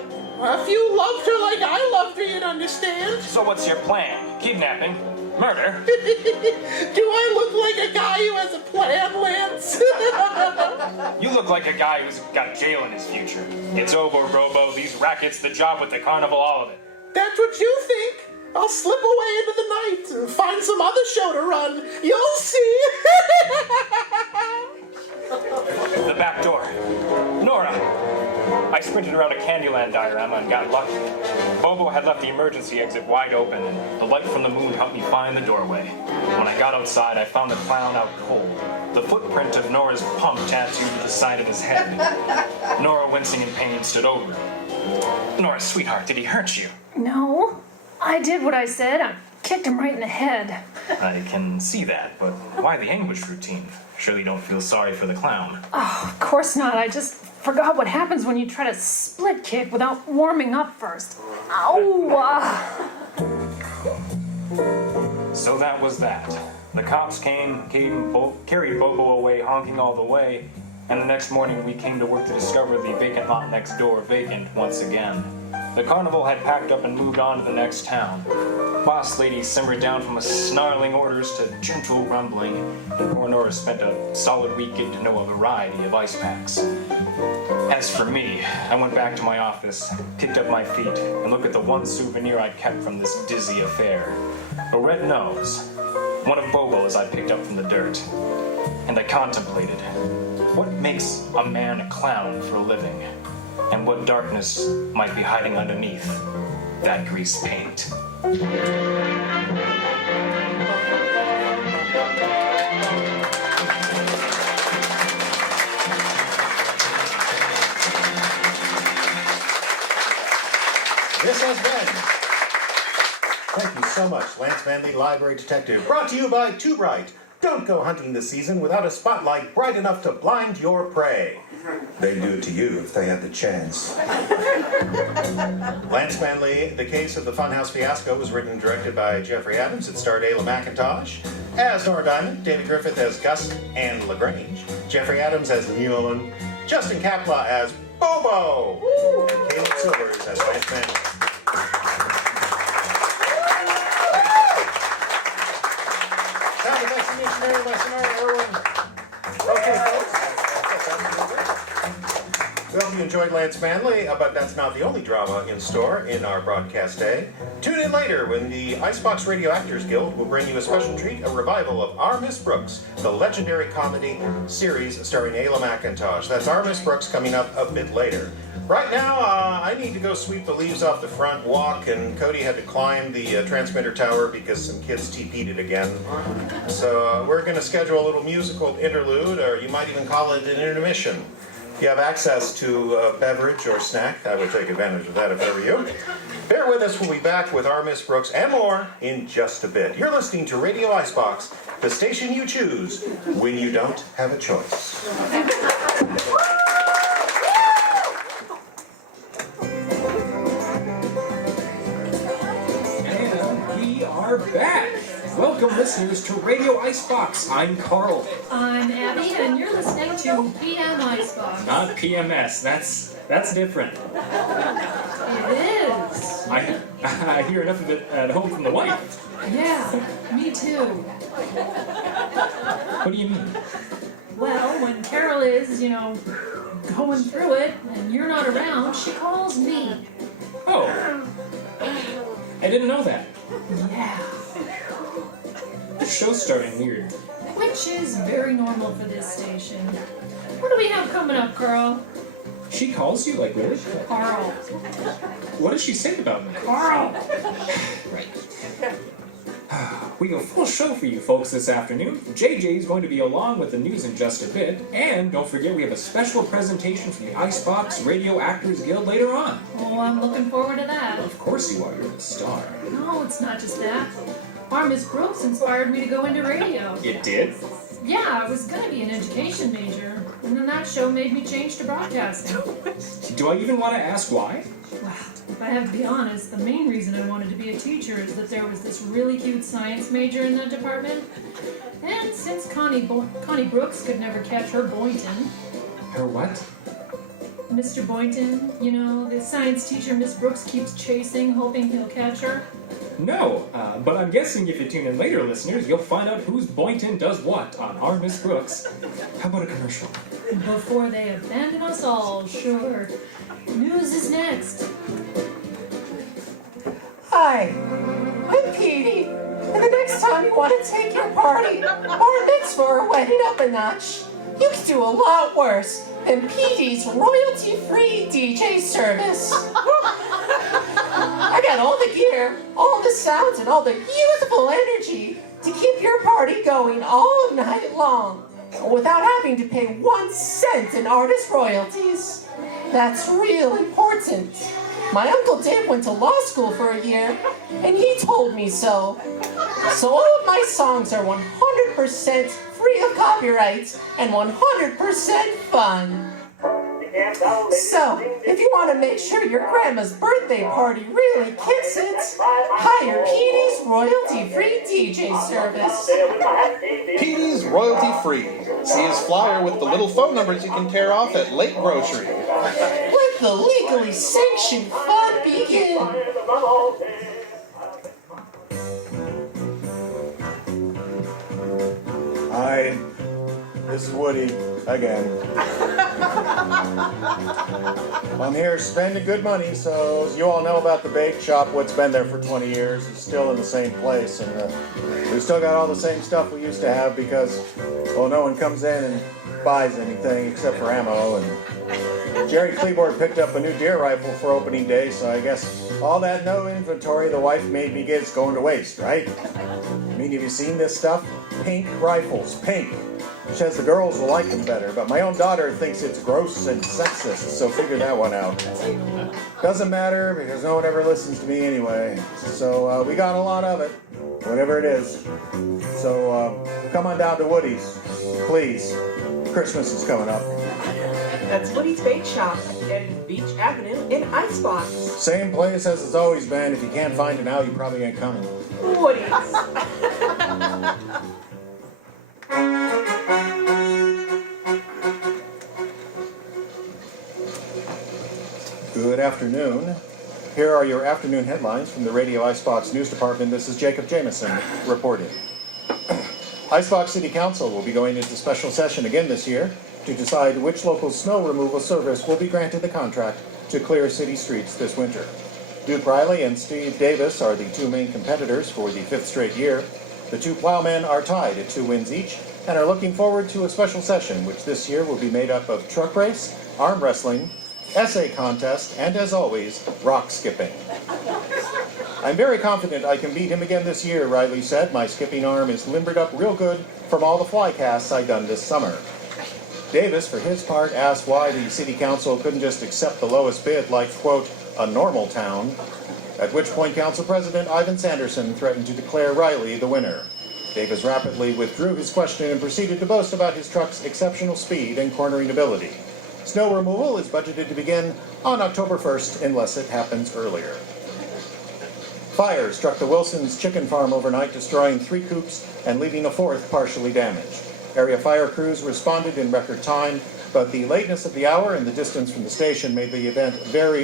If you loved her like I loved her, you'd understand. So what's your plan? Kidnapping? Murder? Do I look like a guy who has a plan, Lance? You look like a guy who's got jail in his future. It's over, Robo. These rackets, the job with the carnival, all of it. That's what you think. I'll slip away into the night and find some other show to run. You'll see. The back door. Nora! I sprinted around a Candyland diorama and got lucky. Bobo had left the emergency exit wide open, and the light from the moon helped me find the doorway. When I got outside, I found the clown out cold. The footprint of Nora's pump tattooed to the side of his head. Nora, wincing in pain, stood over him. Nora, sweetheart, did he hurt you? No, I did what I said. I kicked him right in the head. I can see that, but why the anguish routine? Surely you don't feel sorry for the clown. Oh, of course not. I just forgot what happens when you try to split kick without warming up first. Ow! So that was that. The cops came, carried Bobo away, honking all the way, and the next morning we came to work to discover the vacant lot next door vacant once again. The carnival had packed up and moved on to the next town. Boss lady simmered down from snarling orders to gentle rumbling, and poor Nora spent a solid week getting to know a variety of ice packs. As for me, I went back to my office, picked up my feet, and looked at the one souvenir I'd kept from this dizzy affair. A red nose, one of Bobo's I picked up from the dirt. And I contemplated, what makes a man a clown for a living? And what darkness might be hiding underneath that grease paint? This has been, thank you so much, Lance Manley, Library Detective, brought to you by Too Bright. Don't go hunting this season without a spotlight bright enough to blind your prey. They'd do it to you if they had the chance. Lance Manley, The Case of the Funhouse Fiasco was written and directed by Jeffrey Adams. It starred Ayla McIntosh as Nora Diamond, David Griffith as Gus and LaGrange, Jeffrey Adams as Leon, Justin Kapla as Bobo, and Caleb Silvers as Lance Manley. Sound effects and engineering by Sonora Irwin. Okay, folks. We hope you enjoyed Lance Manley, but that's not the only drama in store in our broadcast day. Tune in later when the Icebox Radio Actors Guild will bring you a special treat, a revival of Our Miss Brooks, the legendary comedy series starring Ayla McIntosh. That's Our Miss Brooks coming up a bit later. Right now, I need to go sweep the leaves off the front walk, and Cody had to climb the transmitter tower because some kids TP'd it again. So we're going to schedule a little musical interlude, or you might even call it an intermission. you have access to a beverage or snack, I would take advantage of that if I were you. Bear with us, we'll be back with our Miss Brooks and more in just a bit. You're listening to Radio Icebox, the station you choose when you don't have a choice. And we are back. Welcome, listeners, to Radio Icebox. I'm Carl. I'm Abby, and you're listening to PM Icebox. Not PMS. That's different. It is. I hear enough of it at home from the wife. Yeah, me too. What do you mean? Well, when Carol is, going through it, and you're not around, she calls me. Oh, I didn't know that. Yeah. The show's starting weird. Which is very normal for this station. What do we have coming up, Carl? She calls you, like, really? Carl. What does she say about me? Carl. Right. We have a full show for you folks this afternoon. JJ is going to be along with the news in just a bit. And don't forget, we have a special presentation from the Icebox Radio Actors Guild later on. Oh, I'm looking forward to that. Of course you are. You're the star. No, it's not just that. Our Miss Brooks inspired me to go into radio. It did? Yeah, I was going to be an education major. And then that show made me change to broadcasting. Do I even want to ask why? Well, if I have to be honest, the main reason I wanted to be a teacher is that there was this really cute science major in that department. And since Connie Brooks could never catch her Boynton. Her what? Mr. Boynton, the science teacher Miss Brooks keeps chasing, hoping he'll catch her. No, but I'm guessing if you tune in later, listeners, you'll find out whose Boynton does what on our Miss Brooks. How about a commercial? Before they abandon us all, sure. News is next. Hi, I'm Petey, and the next time you want to take your party or mitzvah or wedding up a notch, you can do a lot worse than Petey's royalty-free DJ service. I got all the gear, all the sounds, and all the beautiful energy to keep your party going all night long without having to pay 1 cent in artist royalties. That's real important. My Uncle Dave went to law school for a year, and he told me so. So all of my songs are 100% free of copyright and 100% fun. So, if you want to make sure your grandma's birthday party really kicks it, hire Petey's royalty-free DJ service. Petey's royalty-free. See his flyer with the little phone numbers you can tear off at Lake Grocery. Let the legally sanctioned fun begin. Hi, this is Woody again. I'm here spending good money, so as you all know about the bake shop, what's been there for 20 years is still in the same place, and we still got all the same stuff we used to have because, well, no one comes in and buys anything except for ammo, and Jerry Cleaboard picked up a new deer rifle for opening day, so I guess all that no inventory the wife made me get is going to waste, right? I mean, have you seen this stuff? Pink rifles, pink. She says the girls will like them better, but my own daughter thinks it's gross and sexist, so figure that one out. Doesn't matter, because no one ever listens to me anyway. So we got a lot of it, whatever it is. So come on down to Woody's, please. Christmas is coming up. That's Woody's Bake Shop at Beach Avenue in Icebox. Same place as it's always been. If you can't find it now, you probably ain't coming. Woody's. Good afternoon. Here are your afternoon headlines from the Radio Icebox News Department. This is Jacob Jameson reporting. Icebox City Council will be going into special session again this year to decide which local snow removal service will be granted the contract to clear city streets this winter. Duke Riley and Steve Davis are the two main competitors for the 5th straight year. The two plowmen are tied at 2 wins each and are looking forward to a special session, which this year will be made up of truck race, arm wrestling, essay contest, and as always, rock skipping. I'm very confident I can beat him again this year, Riley said. My skipping arm is limbered up real good from all the fly casts I done this summer. Davis, for his part, asked why the city council couldn't just accept the lowest bid like, quote, a normal town, at which point Council President Ivan Sanderson threatened to declare Riley the winner. Davis rapidly withdrew his question and proceeded to boast about his truck's exceptional speed and cornering ability. Snow removal is budgeted to begin on October 1st unless it happens earlier. Fire struck the Wilsons' chicken farm overnight, destroying 3 coops and leaving a 4th partially damaged. Area fire crews responded in record time, but the lateness of the hour and the distance from the station made the event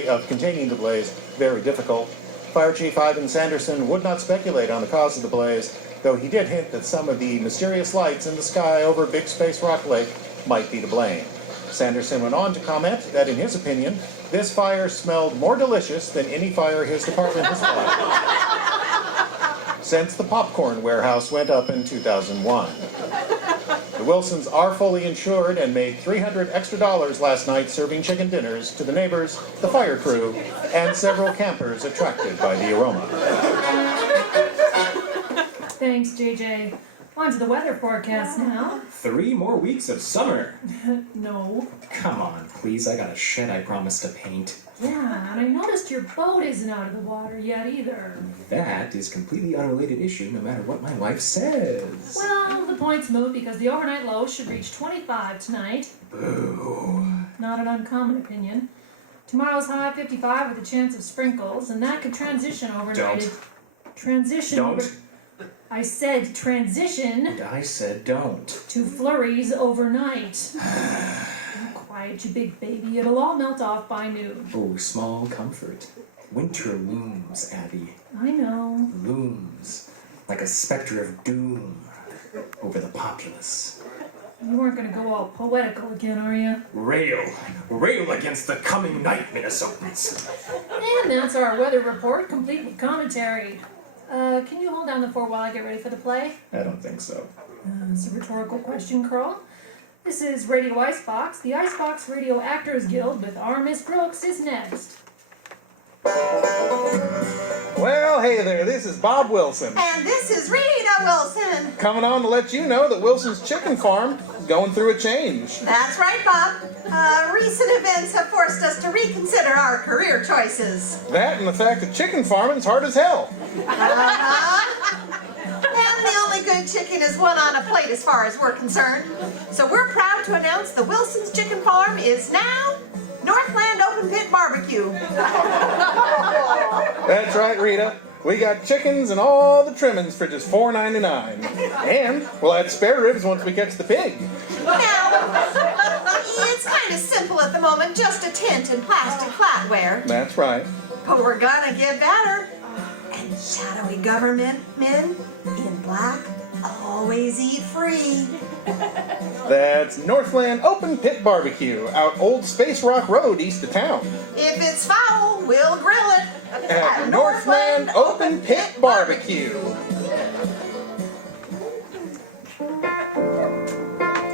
of containing the blaze very difficult. Fire Chief Ivan Sanderson would not speculate on the cause of the blaze, though he did hint that some of the mysterious lights in the sky over Big Space Rock Lake might be to blame. Sanderson went on to comment that, in his opinion, this fire smelled more delicious than any fire his department has fought since the popcorn warehouse went up in 2001. The Wilsons are fully insured and made $300 extra last night serving chicken dinners to the neighbors, the fire crew, and several campers attracted by the aroma. Thanks, JJ. On to the weather forecast now. 3 more weeks of summer. No. Come on, please. I got a shed I promised to paint. Yeah, and I noticed your boat isn't out of the water yet either. That is completely unrelated issue no matter what my wife says. Well, the point's moot because the overnight low should reach 25 tonight. Boo. Not an uncommon opinion. Tomorrow's high 55 with a chance of sprinkles, and that could transition overnight. Don't. Transition. Don't. I said transition. And I said don't. To flurries overnight. Quiet, you big baby. It'll all melt off by noon. Oh, small comfort. Winter looms, Abby. I know. Looms. Like a specter of doom over the populace. You weren't gonna go all poetical again, are you? Rail. Rail against the coming night, Minnesotans. And that's our weather report, complete with commentary. Can you hold down the fort while I get ready for the play? I don't think so. It's a rhetorical question, Curl. This is Radio Icebox. The Icebox Radio Actors Guild with our Miss Brooks is next. Well, hey there, this is Bob Wilson. And this is Rita Wilson. Coming on to let you know that Wilson's Chicken Farm is going through a change. That's right, Bob. Recent events have forced us to reconsider our career choices. That and the fact that chicken farming's hard as hell. And the only good chicken is one on a plate as far as we're concerned. So we're proud to announce the Wilson's Chicken Farm is now Northland Open Pit Barbecue. That's right, Rita. We got chickens and all the trimmings for just $4.99. And we'll add spare ribs once we catch the pig. Now, it's kind of simple at the moment, just a tent and plastic flatware. That's right. But we're gonna get better. And shadowy government men in black always eat free. That's Northland Open Pit Barbecue out Old Space Rock Road east of town. If it's foul, we'll grill it. At Northland Open Pit Barbecue.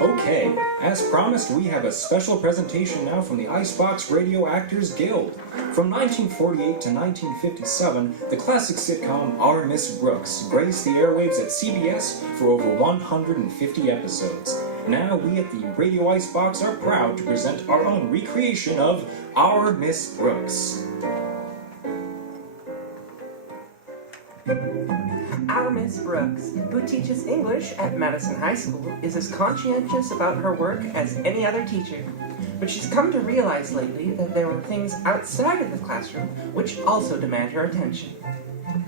Okay, as promised, we have a special presentation now from the Icebox Radio Actors Guild. From 1948 to 1957, the classic sitcom Our Miss Brooks graced the airwaves at CBS for over 150 episodes. Now we at the Radio Icebox are proud to present our own recreation of Our Miss Brooks. Our Miss Brooks, who teaches English at Madison High School, is as conscientious about her work as any other teacher. But she's come to realize lately that there are things outside of the classroom which also demand her attention.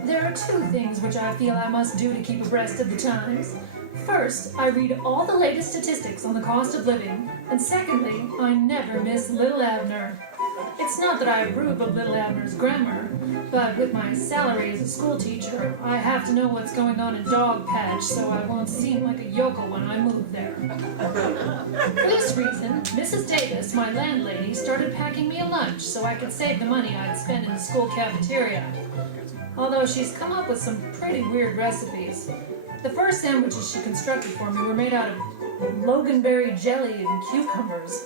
There are 2 things which I feel I must do to keep abreast of the times. First, I read all the latest statistics on the cost of living, and secondly, I never miss Little Abner. It's not that I approve of Little Abner's grammar, but with my salary as a school teacher, I have to know what's going on in Dog Patch so I won't seem like a yokel when I move there. For this reason, Mrs. Davis, my landlady, started packing me a lunch so I could save the money I'd spend in the school cafeteria. Although she's come up with some pretty weird recipes. The first sandwiches she constructed for me were made out of loganberry jelly and cucumbers.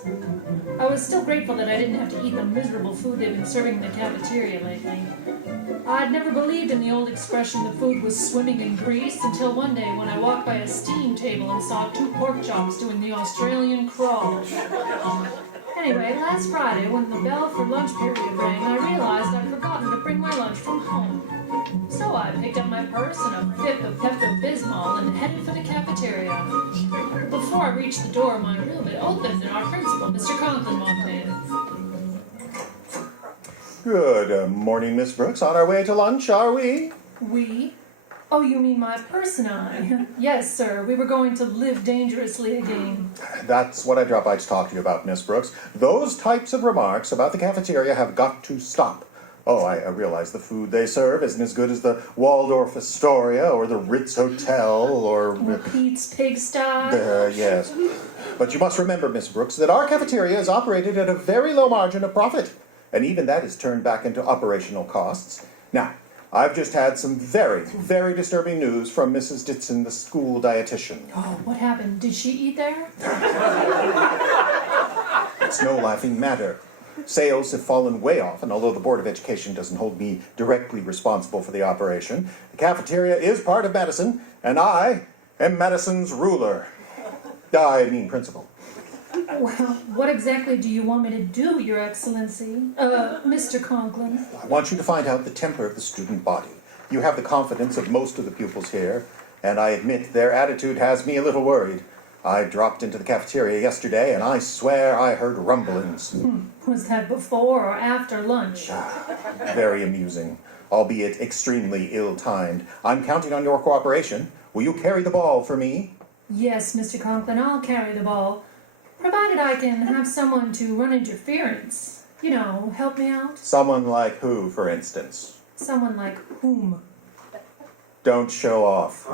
I was still grateful that I didn't have to eat the miserable food they've been serving in the cafeteria lately. I'd never believed in the old expression the food was swimming in grease until one day when I walked by a steam table and saw 2 pork chops doing the Australian crawl. Anyway, last Friday when the bell for lunch period rang, I realized I'd forgotten to bring my lunch from home. So I picked up my purse and a fifth of Pepto-Bismol and headed for the cafeteria. Before I reached the door of my room, it opened and our principal, Mr. Conklin, walked in. Good morning, Miss Brooks. On our way to lunch, are we? We? Oh, you mean my purse and I? Yes, sir. We were going to live dangerously again. That's what I dropped by to talk to you about, Miss Brooks. Those types of remarks about the cafeteria have got to stop. Oh, I realize the food they serve isn't as good as the Waldorf Astoria or the Ritz Hotel or Pete's Pigsty. Yes. But you must remember, Miss Brooks, that our cafeteria is operated at a very low margin of profit. And even that is turned back into operational costs. Now, I've just had some very, very disturbing news from Mrs. Ditson, the school dietitian. Oh, what happened? Did she eat there? It's no laughing matter. Sales have fallen way off, and although the Board of Education doesn't hold me directly responsible for the operation, the cafeteria is part of Madison, and I am Madison's ruler. I mean principal. Well, what exactly do you want me to do, Your Excellency? Mr. Conklin? I want you to find out the temper of the student body. You have the confidence of most of the pupils here, and I admit their attitude has me a little worried. I dropped into the cafeteria yesterday, and I swear I heard rumblings. Was that before or after lunch? Very amusing, albeit extremely ill-timed. I'm counting on your cooperation. Will you carry the ball for me? Yes, Mr. Conklin, I'll carry the ball. Provided I can have someone to run interference. You know, help me out. Someone like who, for instance? Someone like whom? Don't show off.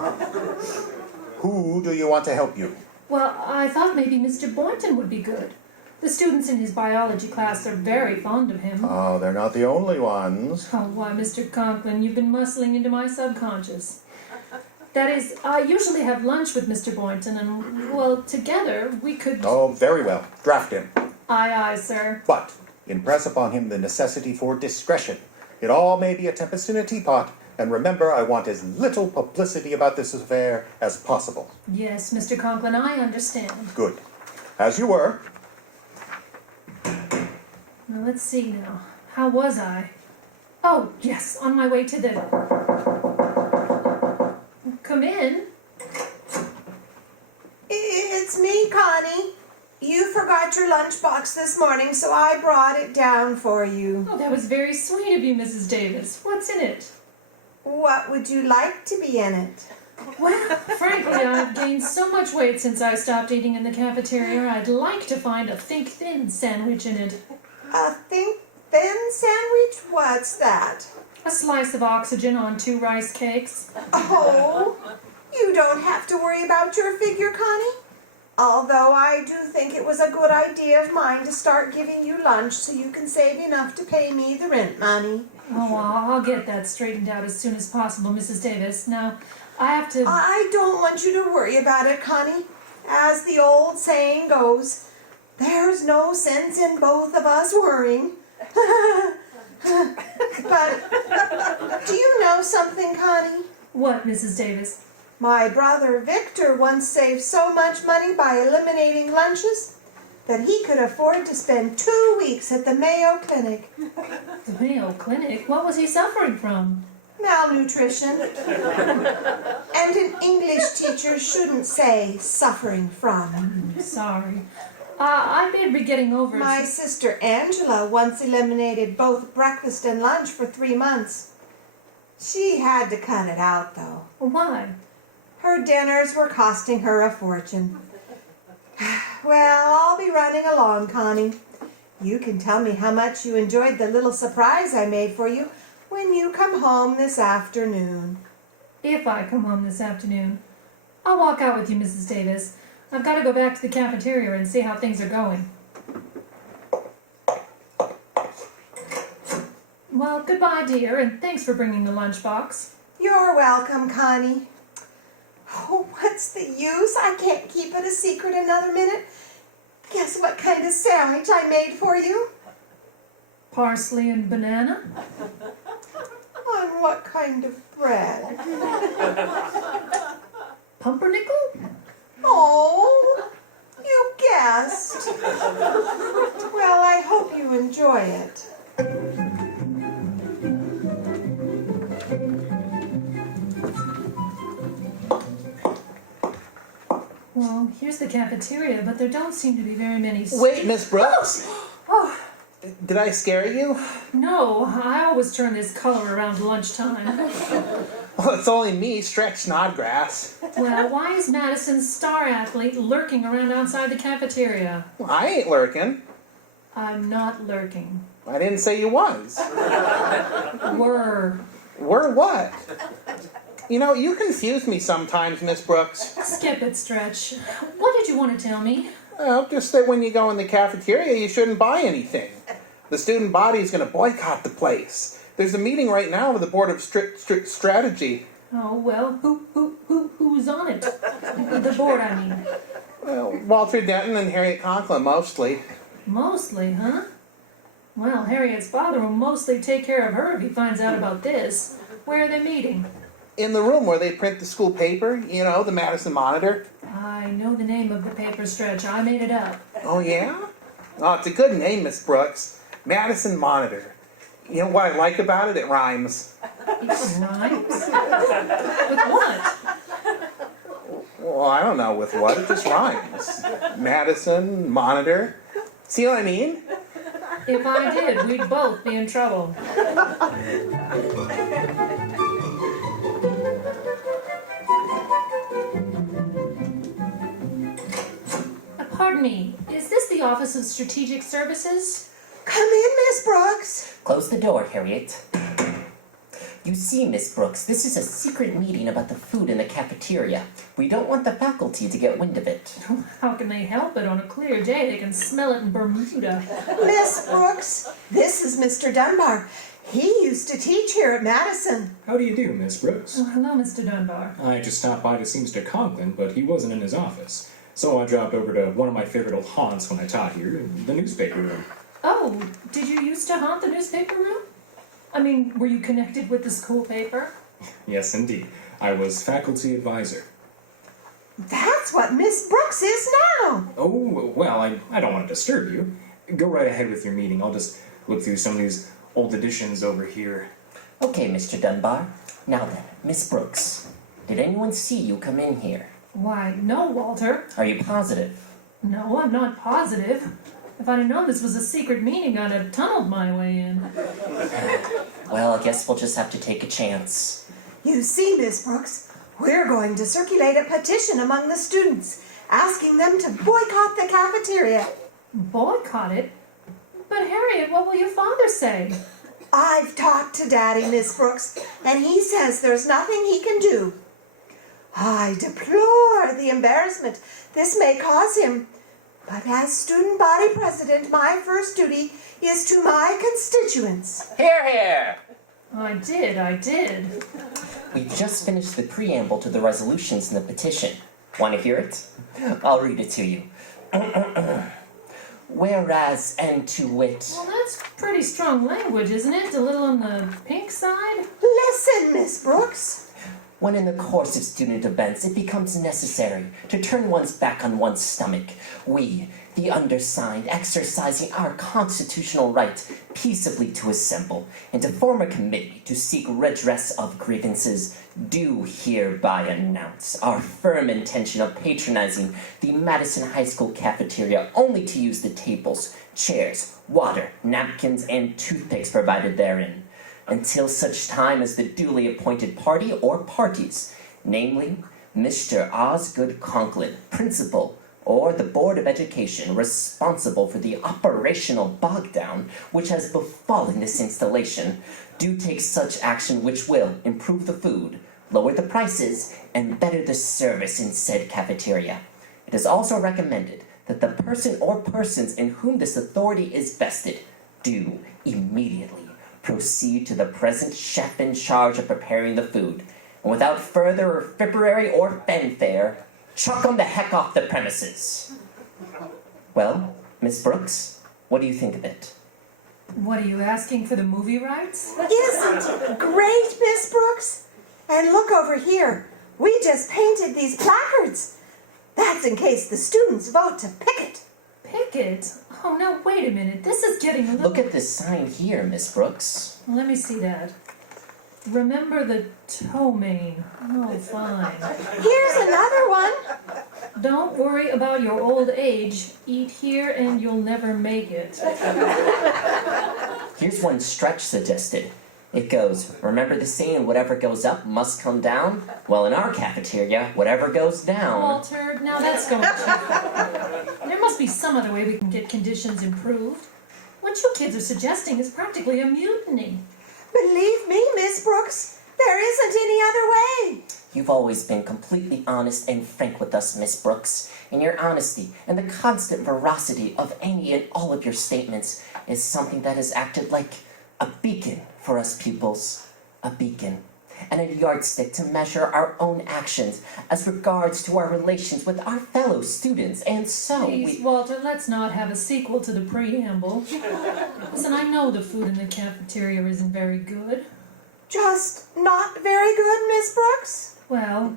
Who do you want to help you? Well, I thought maybe Mr. Boynton would be good. The students in his biology class are very fond of him. Oh, they're not the only ones. Oh, why, Mr. Conklin, you've been muscling into my subconscious. That is, I usually have lunch with Mr. Boynton, and, well, together we could... Oh, very well. Draft him. Aye, aye, sir. But impress upon him the necessity for discretion. It all may be a tempest in a teapot, and remember, I want as little publicity about this affair as possible. Yes, Mr. Conklin, I understand. Good. As you were. Now, let's see now. How was I? Oh, yes, on my way to the... Come in. It's me, Connie. You forgot your lunchbox this morning, so I brought it down for you. Oh, that was very sweet of you, Mrs. Davis. What's in it? What would you like to be in it? Well, frankly, I've gained so much weight since I stopped eating in the cafeteria, I'd like to find a Think Thin sandwich in it. A Think Thin sandwich? What's that? A slice of oxygen on 2 rice cakes. Oh, you don't have to worry about your figure, Connie. Although I do think it was a good idea of mine to start giving you lunch so you can save enough to pay me the rent money. Oh, I'll get that straightened out as soon as possible, Mrs. Davis. Now, I have to... I don't want you to worry about it, Connie. As the old saying goes, there's no sense in both of us worrying. But do you know something, Connie? What, Mrs. Davis? My brother Victor once saved so much money by eliminating lunches that he could afford to spend 2 weeks at the Mayo Clinic. The Mayo Clinic? What was he suffering from? Malnutrition. And an English teacher shouldn't say suffering from. Sorry. I may be getting over it. My sister Angela once eliminated both breakfast and lunch for 3 months. She had to cut it out, though. Why? Her dinners were costing her a fortune. Well, I'll be running along, Connie. You can tell me how much you enjoyed the little surprise I made for you when you come home this afternoon. If I come home this afternoon. I'll walk out with you, Mrs. Davis. I've got to go back to the cafeteria and see how things are going. Well, goodbye, dear, and thanks for bringing the lunchbox. You're welcome, Connie. Oh, what's the use? I can't keep it a secret another minute. Guess what kind of sandwich I made for you? Parsley and banana? On what kind of bread? Pumpernickel? Oh, you guessed. Well, I hope you enjoy it. Well, here's the cafeteria, but there don't seem to be very many. Wait, Miss Brooks. Oh, Did I scare you? no, I always turn this color around lunchtime. Well, it's only me, Stretch Snodgrass. Well, why is Madison's star athlete lurking around outside the cafeteria? Well, I ain't lurking. I'm not lurking. I didn't say you was. Were. Were what? You know, you confuse me sometimes, Miss Brooks. Skip it, Stretch. What did you want to tell me? Well, just that when you go in the cafeteria, you shouldn't buy anything. The student body is going to boycott the place. There's a meeting right now with the Board of Strict Strategy. Oh, well, who's on it? The board, I mean. Well, Walter Denton and Harriet Conklin, mostly. Mostly, huh? Well, Harriet's father will mostly take care of her if he finds out about this. Where are they meeting? In the room where they print the school paper, you know, the Madison Monitor. I know the name of the paper, Stretch. I made it up. Oh, yeah? Oh, it's a good name, Miss Brooks. Madison Monitor. You know what I like about it? It rhymes. It rhymes? With what? Well, I don't know with what. It just rhymes. Madison, Monitor. See what I mean? If I did, we'd both be in trouble. Pardon me, is this the Office of Strategic Services? Come in, Miss Brooks. Close the door, Harriet. You see, Miss Brooks, this is a secret meeting about the food in the cafeteria. We don't want the faculty to get wind of it. How can they help it on a clear day? They can smell it in Bermuda. Miss Brooks, this is Mr. Dunbar. He used to teach here at Madison. How do you do, Miss Brooks? Oh, hello, Mr. Dunbar. I just stopped by to see Mr. Conklin, but he wasn't in his office. So I dropped over to one of my favorite old haunts when I taught here, the newspaper room. Oh, did you used to haunt the newspaper room? I mean, were you connected with the school paper? Yes, indeed. I was faculty advisor. That's what Miss Brooks is now. Oh, well, I don't want to disturb you. Go right ahead with your meeting. I'll just look through some of these old editions over here. Okay, Mr. Dunbar. Now then, Miss Brooks, did anyone see you come in here? Why, no, Walter. Are you positive? No, I'm not positive. If I'd have known this was a secret meeting, I'd have tunneled my way in. Well, I guess we'll just have to take a chance. You see, Miss Brooks, we're going to circulate a petition among the students, asking them to boycott the cafeteria. Boycott it? But Harriet, what will your father say? I've talked to Daddy, Miss Brooks, and he says there's nothing he can do. I deplore the embarrassment this may cause him. But as student body president, my first duty is to my constituents. Hear, hear! I did. We just finished the preamble to the resolutions in the petition. Want to hear it? I'll read it to you. Whereas and to wit. Well, that's pretty strong language, isn't it? A little on the pink side? Listen, Miss Brooks. When in the course of student events it becomes necessary to turn one's back on one's stomach, we, the undersigned, exercising our constitutional right peaceably to assemble and to form a committee to seek redress of grievances, do hereby announce our firm intention of patronizing the Madison High School cafeteria only to use the tables, chairs, water, napkins, and toothpicks provided therein, until such time as the duly appointed party or parties, namely Mr. Osgood Conklin, principal, or the Board of Education responsible for the operational bogdown which has befallen this installation, do take such action which will improve the food, lower the prices, and better the service in said cafeteria. It is also recommended that the person or persons in whom this authority is vested do immediately proceed to the present chef in charge of preparing the food, and without further February or fanfare, chuck 'em the heck off the premises. Well, Miss Brooks, what do you think of it? What are you asking for the movie rights? Isn't it great, Miss Brooks? And look over here. We just painted these placards. That's in case the students vote to picket. Picket? Oh, no, wait a minute. This is getting a little... Look at this sign here, Miss Brooks. Let me see that. Remember the ptomaine. Oh, fine. Here's another one. Don't worry about your old age. Eat here and you'll never make it. Here's one Stretch suggested. It goes, remember the saying, whatever goes up must come down? Well, in our cafeteria, whatever goes down... Walter, now that's going too far. There must be some other way we can get conditions improved. What you kids are suggesting is practically a mutiny. Believe me, Miss Brooks, there isn't any other way. You've always been completely honest and frank with us, Miss Brooks, and your honesty and the constant veracity of any and all of your statements is something that has acted like a beacon for us pupils. A beacon. And a yardstick to measure our own actions as regards to our relations with our fellow students, and so Please, Walter, let's not have a sequel to the preamble. Listen, I know the food in the cafeteria isn't very good. Just not very good, Miss Brooks? Well,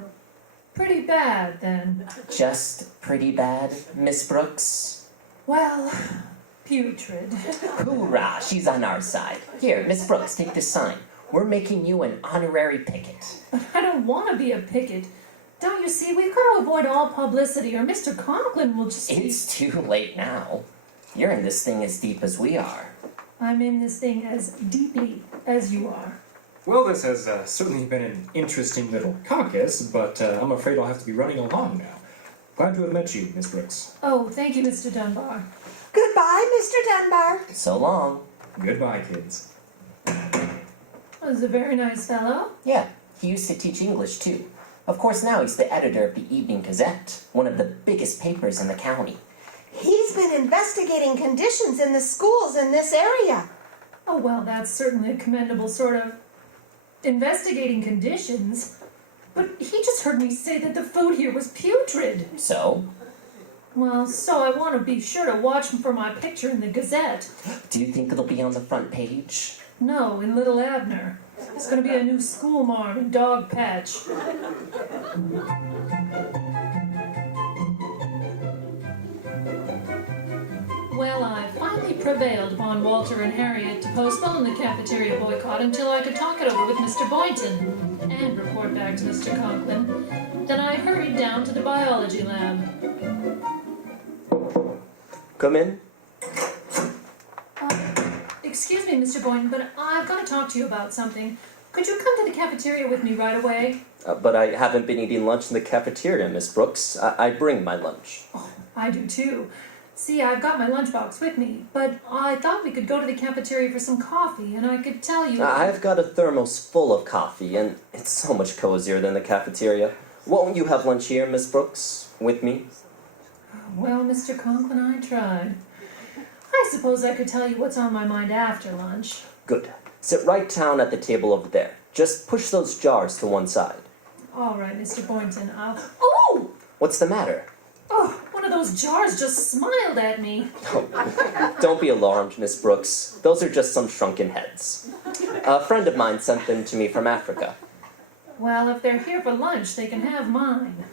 pretty bad, then. Just pretty bad, Miss Brooks? Well, putrid. Hoorah, she's on our side. Here, Miss Brooks, take this sign. We're making you an honorary picket. But I don't want to be a picket. Don't you see, we've got to avoid all publicity or Mr. Conklin will just It's too late now. You're in this thing as deep as we are. I'm in this thing as deeply as you are. Well, this has certainly been an interesting little caucus, but I'm afraid I'll have to be running along now. Glad to have met you, Miss Brooks. Oh, thank you, Mr. Dunbar. Goodbye, Mr. Dunbar. So long. Goodbye, kids. Was a very nice fellow. Yeah, he used to teach English too. Of course, now he's the editor of the Evening Gazette, one of the biggest papers in the county. He's been investigating conditions in the schools in this area. Oh, well, that's certainly a commendable sort of investigating conditions. But he just heard me say that the food here was putrid. So? Well, so I want to be sure to watch for my picture in the Gazette. Do you think it'll be on the front page? No, in Little Abner. There's going to be a new school marm and dog patch. Well, I finally prevailed upon Walter and Harriet to postpone the cafeteria boycott until I could talk it over with Mr. Boynton and report back to Mr. Conklin. Then I hurried down to the biology lab. Come in. Excuse me, Mr. Boynton, but I've got to talk to you about something. Could you come to the cafeteria with me right away? But I haven't been eating lunch in the cafeteria, Miss Brooks. I bring my lunch. Oh, I do too. See, I've got my lunchbox with me, but I thought we could go to the cafeteria for some coffee, and I could tell you... I've got a thermos full of coffee, and it's so much cozier than the cafeteria. Won't you have lunch here, Miss Brooks, with me? Well, Mr. Conklin, I tried. I suppose I could tell you what's on my mind after lunch. Good. Sit right down at the table over there. Just push those jars to one side. All right, Mr. Boynton, I'll... Oh! What's the matter? Oh, one of those jars just smiled at me. Oh, don't be alarmed, Miss Brooks. Those are just some shrunken heads. A friend of mine sent them to me from Africa. Well, if they're here for lunch, they can have mine.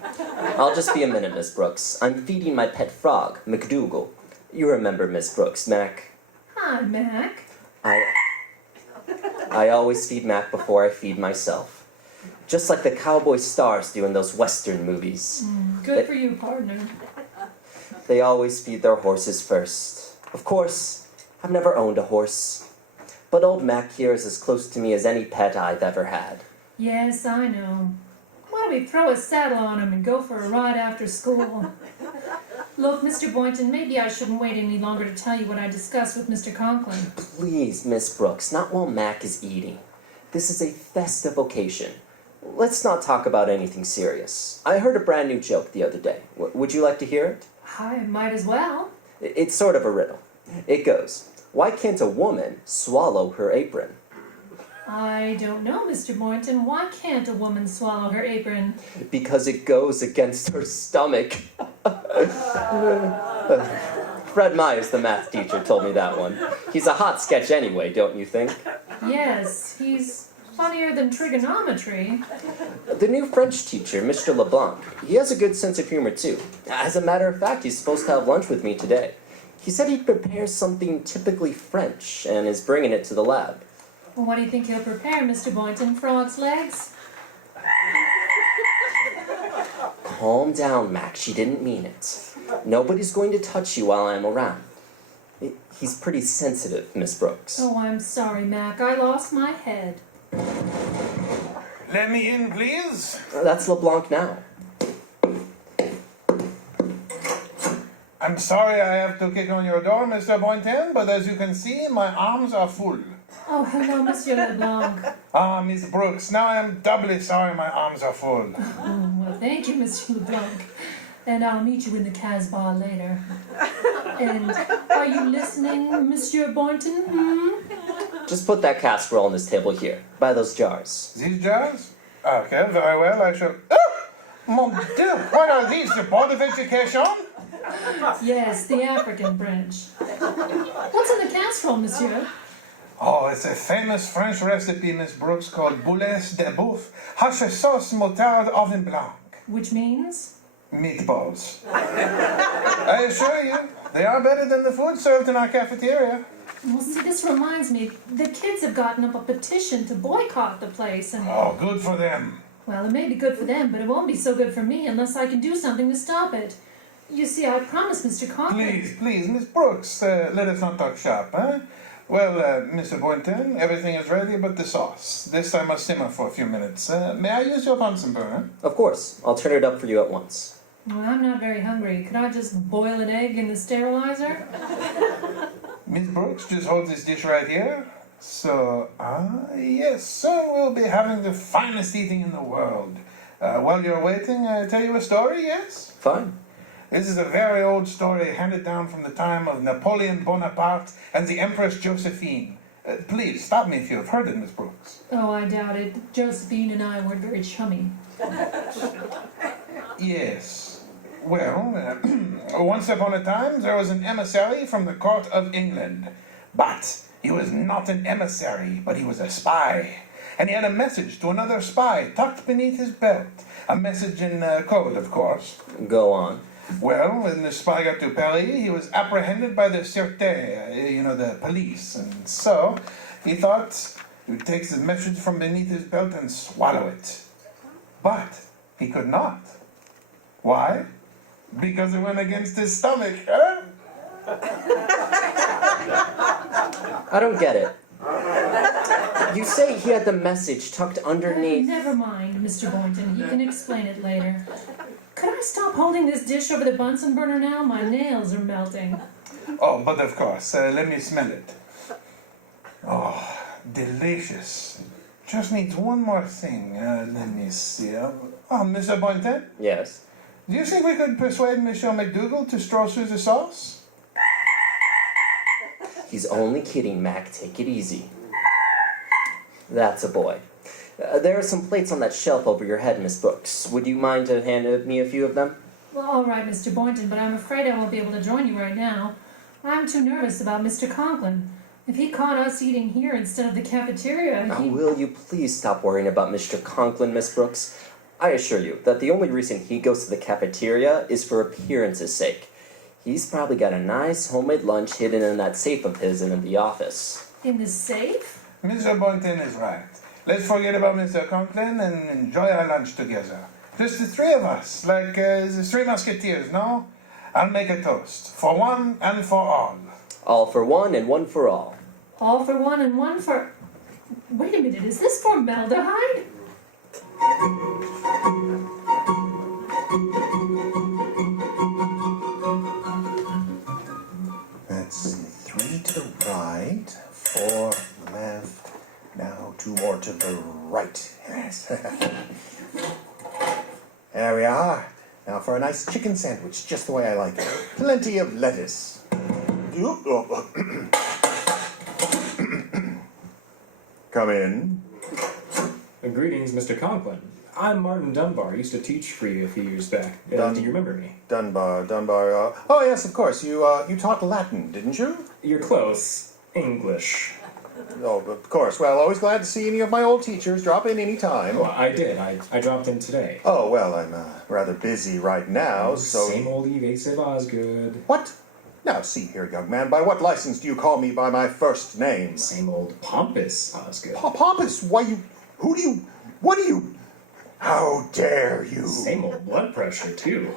I'll just be a minute, Miss Brooks. I'm feeding my pet frog, McDougal. You remember Miss Brooks, Mac. Hi, Mac. I always feed Mac before I feed myself. Just like the cowboy stars do in those Western movies. Good for you, partner. They always feed their horses first. Of course, I've never owned a horse. But old Mac here is as close to me as any pet I've ever had. Yes, I know. Why don't we throw a saddle on him and go for a ride after school? Look, Mr. Boynton, maybe I shouldn't wait any longer to tell you what I discussed with Mr. Conklin. Please, Miss Brooks, not while Mac is eating. This is a festive occasion. Let's not talk about anything serious. I heard a brand new joke the other day. Would you like to hear it? I might as well. It's sort of a riddle. It goes, why can't a woman swallow her apron? I don't know, Mr. Boynton. Why can't a woman swallow her apron? Because it goes against her stomach. Fred Myers, the math teacher, told me that one. He's a hot sketch anyway, don't you think? Yes, he's funnier than trigonometry. The new French teacher, Mr. LeBlanc, he has a good sense of humor too. As a matter of fact, he's supposed to have lunch with me today. He said he'd prepare something typically French and is bringing it to the lab. Well, what do you think he'll prepare, Mr. Boynton? Frog's legs? Calm down, Mac. She didn't mean it. Nobody's going to touch you while I'm around. He's pretty sensitive, Miss Brooks. Oh, I'm sorry, Mac. I lost my head. Let me in, please. That's LeBlanc now. I'm sorry I have to kick on your door, Mr. Boynton, but as you can see, my arms are full. Oh, hello, Monsieur LeBlanc. Ah, Miss Brooks, now I am doubly sorry my arms are full. Oh, well, thank you, Monsieur LeBlanc. And I'll meet you in the Casbah later. And are you listening, Monsieur Boynton? Hmm? Just put that casserole on this table here, by those jars. These jars? Okay, very well, I shall... Oh! Mon Dieu, what are these, the Board of Education? Yes, the African branch. What's in the casserole, Monsieur? Oh, it's a famous French recipe, Miss Brooks, called boulettes de boeuf, hache sauce moutarde oven blanc. Which means? Meatballs. I assure you, they are better than the food served in our cafeteria. Well, see, this reminds me. The kids have gotten up a petition to boycott the place, and... Oh, good for them. Well, it may be good for them, but it won't be so good for me unless I can do something to stop it. You see, I promised Mr. Conklin... Please, Miss Brooks, let us not talk shop, huh? Well, Mr. Boynton, everything is ready but the sauce. This I must simmer for a few minutes. May I use your Bunsen burner? Of course. I'll turn it up for you at once. Well, I'm not very hungry. Could I just boil an egg in the sterilizer? Miss Brooks, just hold this dish right here. So, yes, soon we'll be having the finest eating in the world. While you're waiting, I'll tell you a story, yes? Fine. This is a very old story handed down from the time of Napoleon Bonaparte and the Empress Josephine. Please, stop me if you have heard it, Miss Brooks. Oh, I doubt it. Josephine and I weren't very chummy. Yes. Well, once upon a time, there was an emissary from the court of England. But he was not an emissary, but he was a spy. And he had a message to another spy tucked beneath his belt. A message in code, of course. Go on. Well, when the spy got to Paris, he was apprehended by the Sûreté, the police. And so, he thought he would take the message from beneath his belt and swallow it. But he could not. Why? Because it went against his stomach, huh? I don't get it. You say he had the message tucked underneath... Never mind, Mr. Boynton. He can explain it later. Could I stop holding this dish over the Bunsen burner now? My nails are melting. Oh, but of course. Let me smell it. Oh, delicious. Just needs one more thing. Let me see. Oh, Mr. Boynton? Yes? Do you think we could persuade Monsieur McDougal to stroll through the sauce? He's only kidding, Mac. Take it easy. That's a boy. There are some plates on that shelf over your head, Miss Brooks. Would you mind to hand me a few of them? Well, all right, Mr. Boynton, but I'm afraid I won't be able to join you right now. I'm too nervous about Mr. Conklin. If he caught us eating here instead of the cafeteria, he... Will you please stop worrying about Mr. Conklin, Miss Brooks? I assure you that the only reason he goes to the cafeteria is for appearance's sake. He's probably got a nice homemade lunch hidden in that safe of his in the office. In the safe? Mr. Boynton is right. Let's forget about Mr. Conklin and enjoy our lunch together. Just the three of us, like the Three Musketeers, no? I'll make a toast. For one and for all. All for one and one for all. All for one and one for... Wait a minute, is this formaldehyde? Let's see. 3 to the right, 4 left. Now 2 more to the right. Yes. There we are. Now for a nice chicken sandwich, just the way I like it. Plenty of lettuce. Come in. Greetings, Mr. Conklin. I'm Martin Dunbar. I used to teach for you a few years back. Do you remember me? Dunbar. Oh, yes, of course. You taught Latin, didn't you? You're close. English. Oh, of course. Well, always glad to see any of my old teachers. Drop in any time. Oh, I did. I dropped in today. Oh, well, I'm rather busy right now, so... Same old evasive Osgood. What? Now, see here, young man, by what license do you call me by my first name? Same old pompous Osgood. Pompous? Why, what do you... How dare you? Same old blood pressure, too.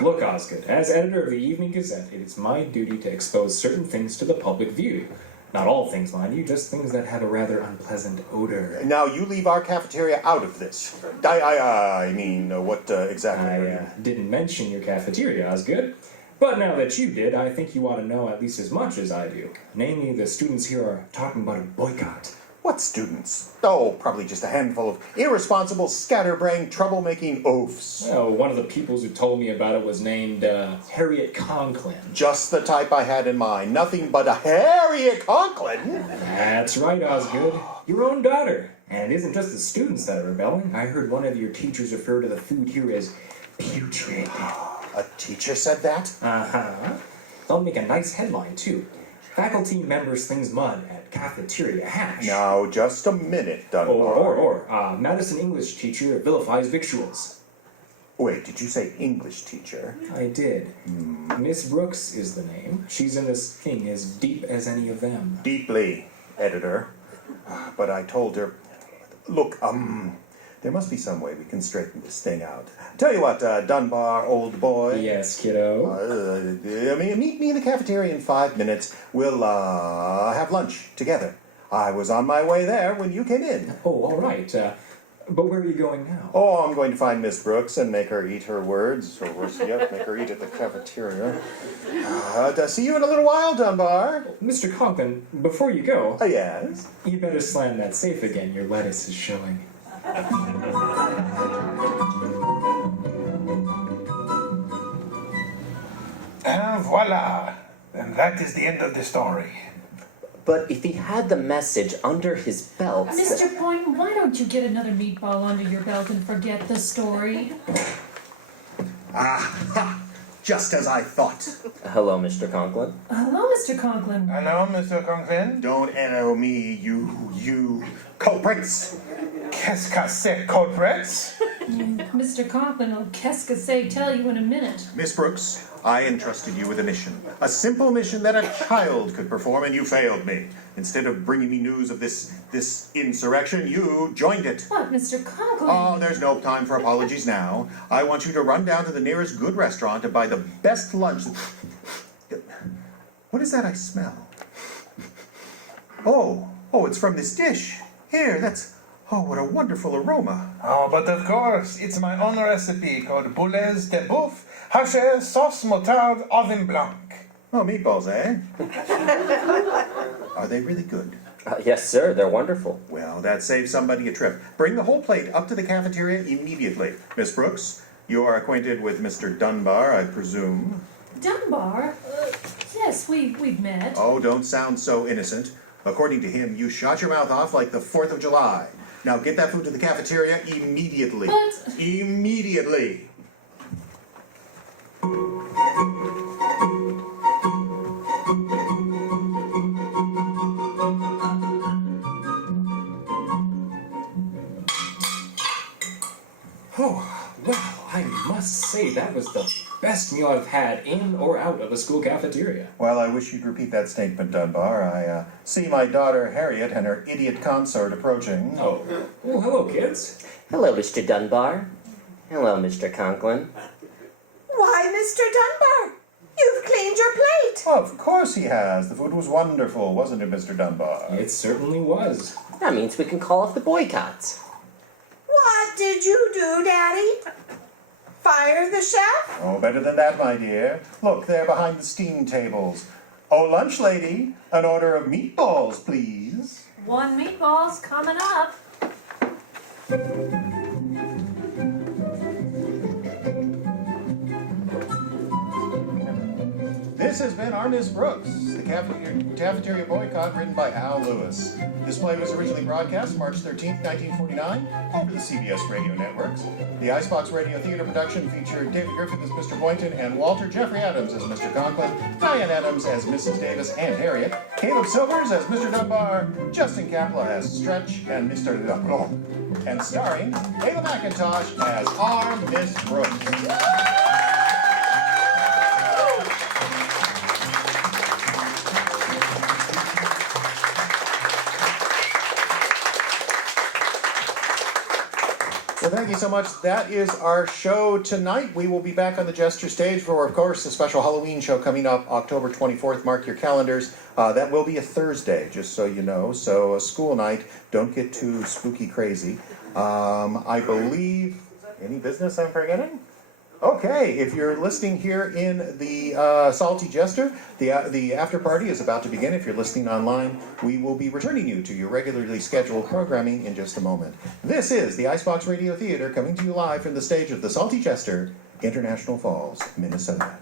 Look, Osgood, as editor of the Evening Gazette, it is my duty to expose certain things to the public view. Not all things, mind you, just things that have a rather unpleasant odor. Now, you leave our cafeteria out of this. I mean, what exactly? I didn't mention your cafeteria, Osgood. But now that you did, I think you ought to know at least as much as I do. Namely, the students here are talking about a boycott. What students? Oh, probably just a handful of irresponsible, scatterbrained, troublemaking oafs. Well, one of the peoples who told me about it was named Harriet Conklin. Just the type I had in mind. Nothing but a Harriet Conklin. That's right, Osgood. Your own daughter. And it isn't just the students that are rebelling. I heard one of your teachers refer to the food here as putrid. A teacher said that? Uh-huh. They'll make a nice headline, too. Faculty member slings mud at cafeteria hash. Now, just a minute, Dunbar. Or Madison English teacher vilifies victuals. Wait, did you say English teacher? I did. Miss Brooks is the name. She's in this thing as deep as any of them. Deeply, editor. But I told her, look, there must be some way we can straighten this thing out. Tell you what, Dunbar, old boy. Yes, kiddo. Meet me in the cafeteria in 5 minutes. We'll, have lunch together. I was on my way there when you came in. Oh, all right. But where are you going now? Oh, I'm going to find Miss Brooks and make her eat her words. Or worse yet, make her eat at the cafeteria. See you in a little while, Dunbar. Mr. Conklin, before you go... Yes? You better slam that safe again. Your lettuce is showing. And voila! And that is the end of the story. But if he had the message under his belt... Mr. Point, why don't you get another meatball under your belt and forget the story? Just as I thought. Hello, Mr. Conklin. Hello, Mr. Conklin. Hello, Mr. Conklin. Don't NO me, you culprits. Qu'est-ce que c'est, culprits? Mr. Conklin will qu'est-ce que c'est tell you in a minute. Miss Brooks, I entrusted you with a mission. A simple mission that a child could perform, and you failed me. Instead of bringing me news of this insurrection, you joined it. What, Mr. Conklin? Oh, there's no time for apologies now. I want you to run down to the nearest good restaurant and buy the best lunch. What is that I smell? Oh, it's from this dish. Here, oh, what a wonderful aroma. Oh, but of course, it's my own recipe called boules de boeuf, haché, sauce moutarde, au vin blanc. Oh, meatballs, eh? Are they really good? Yes, sir. They're wonderful. Well, that saves somebody a trip. Bring the whole plate up to the cafeteria immediately. Miss Brooks, you are acquainted with Mr. Dunbar, I presume. Dunbar? Yes, we've met. Oh, don't sound so innocent. According to him, you shot your mouth off like the 4th of July. Now get that food to the cafeteria immediately. But... Immediately. Oh, well, I must say that was the best meal I've had in or out of a school cafeteria. Well, I wish you'd repeat that statement, Dunbar. I see my daughter Harriet and her idiot consort approaching. Oh, well, hello, kids. Hello, Mr. Dunbar. Hello, Mr. Conklin. Why, Mr. Dunbar, you've cleaned your plate. Oh, of course he has. The food was wonderful, wasn't it, Mr. Dunbar? It certainly was. That means we can call off the boycott. What did you do, Daddy? Fire the chef? Oh, better than that, my dear. Look, there behind the steam tables. Oh, lunch lady, an order of meatballs, please. 1 meatball's coming up. This has been our Miss Brooks, the cafeteria boycott written by Al Lewis. This play was originally broadcast March 13th, 1949, over the CBS radio networks. The Icebox Radio Theater production featured David Griffith as Mr. Boynton and Walter Jeffrey Adams as Mr. Conklin, Diane Adams as Mrs. Davis and Harriet, Caleb Silvers as Mr. Dunbar, Justin Kapla as Stretch and Mr. Leblanc, and starring Ayla McIntosh as our Miss Brooks. Well, thank you so much. That is our show tonight. We will be back on the Jester stage for, of course, a special Halloween show coming up October 24th. Mark your calendars. That will be a Thursday, just so you know. So a school night. Don't get too spooky crazy. I believe... Any business I'm forgetting? Okay, if you're listening here in the Salty Jester, the after party is about to begin. If you're listening online, we will be returning you to your regularly scheduled programming in just a moment. This is the Icebox Radio Theater coming to you live from the stage of the Salty Jester, International Falls, Minnesota.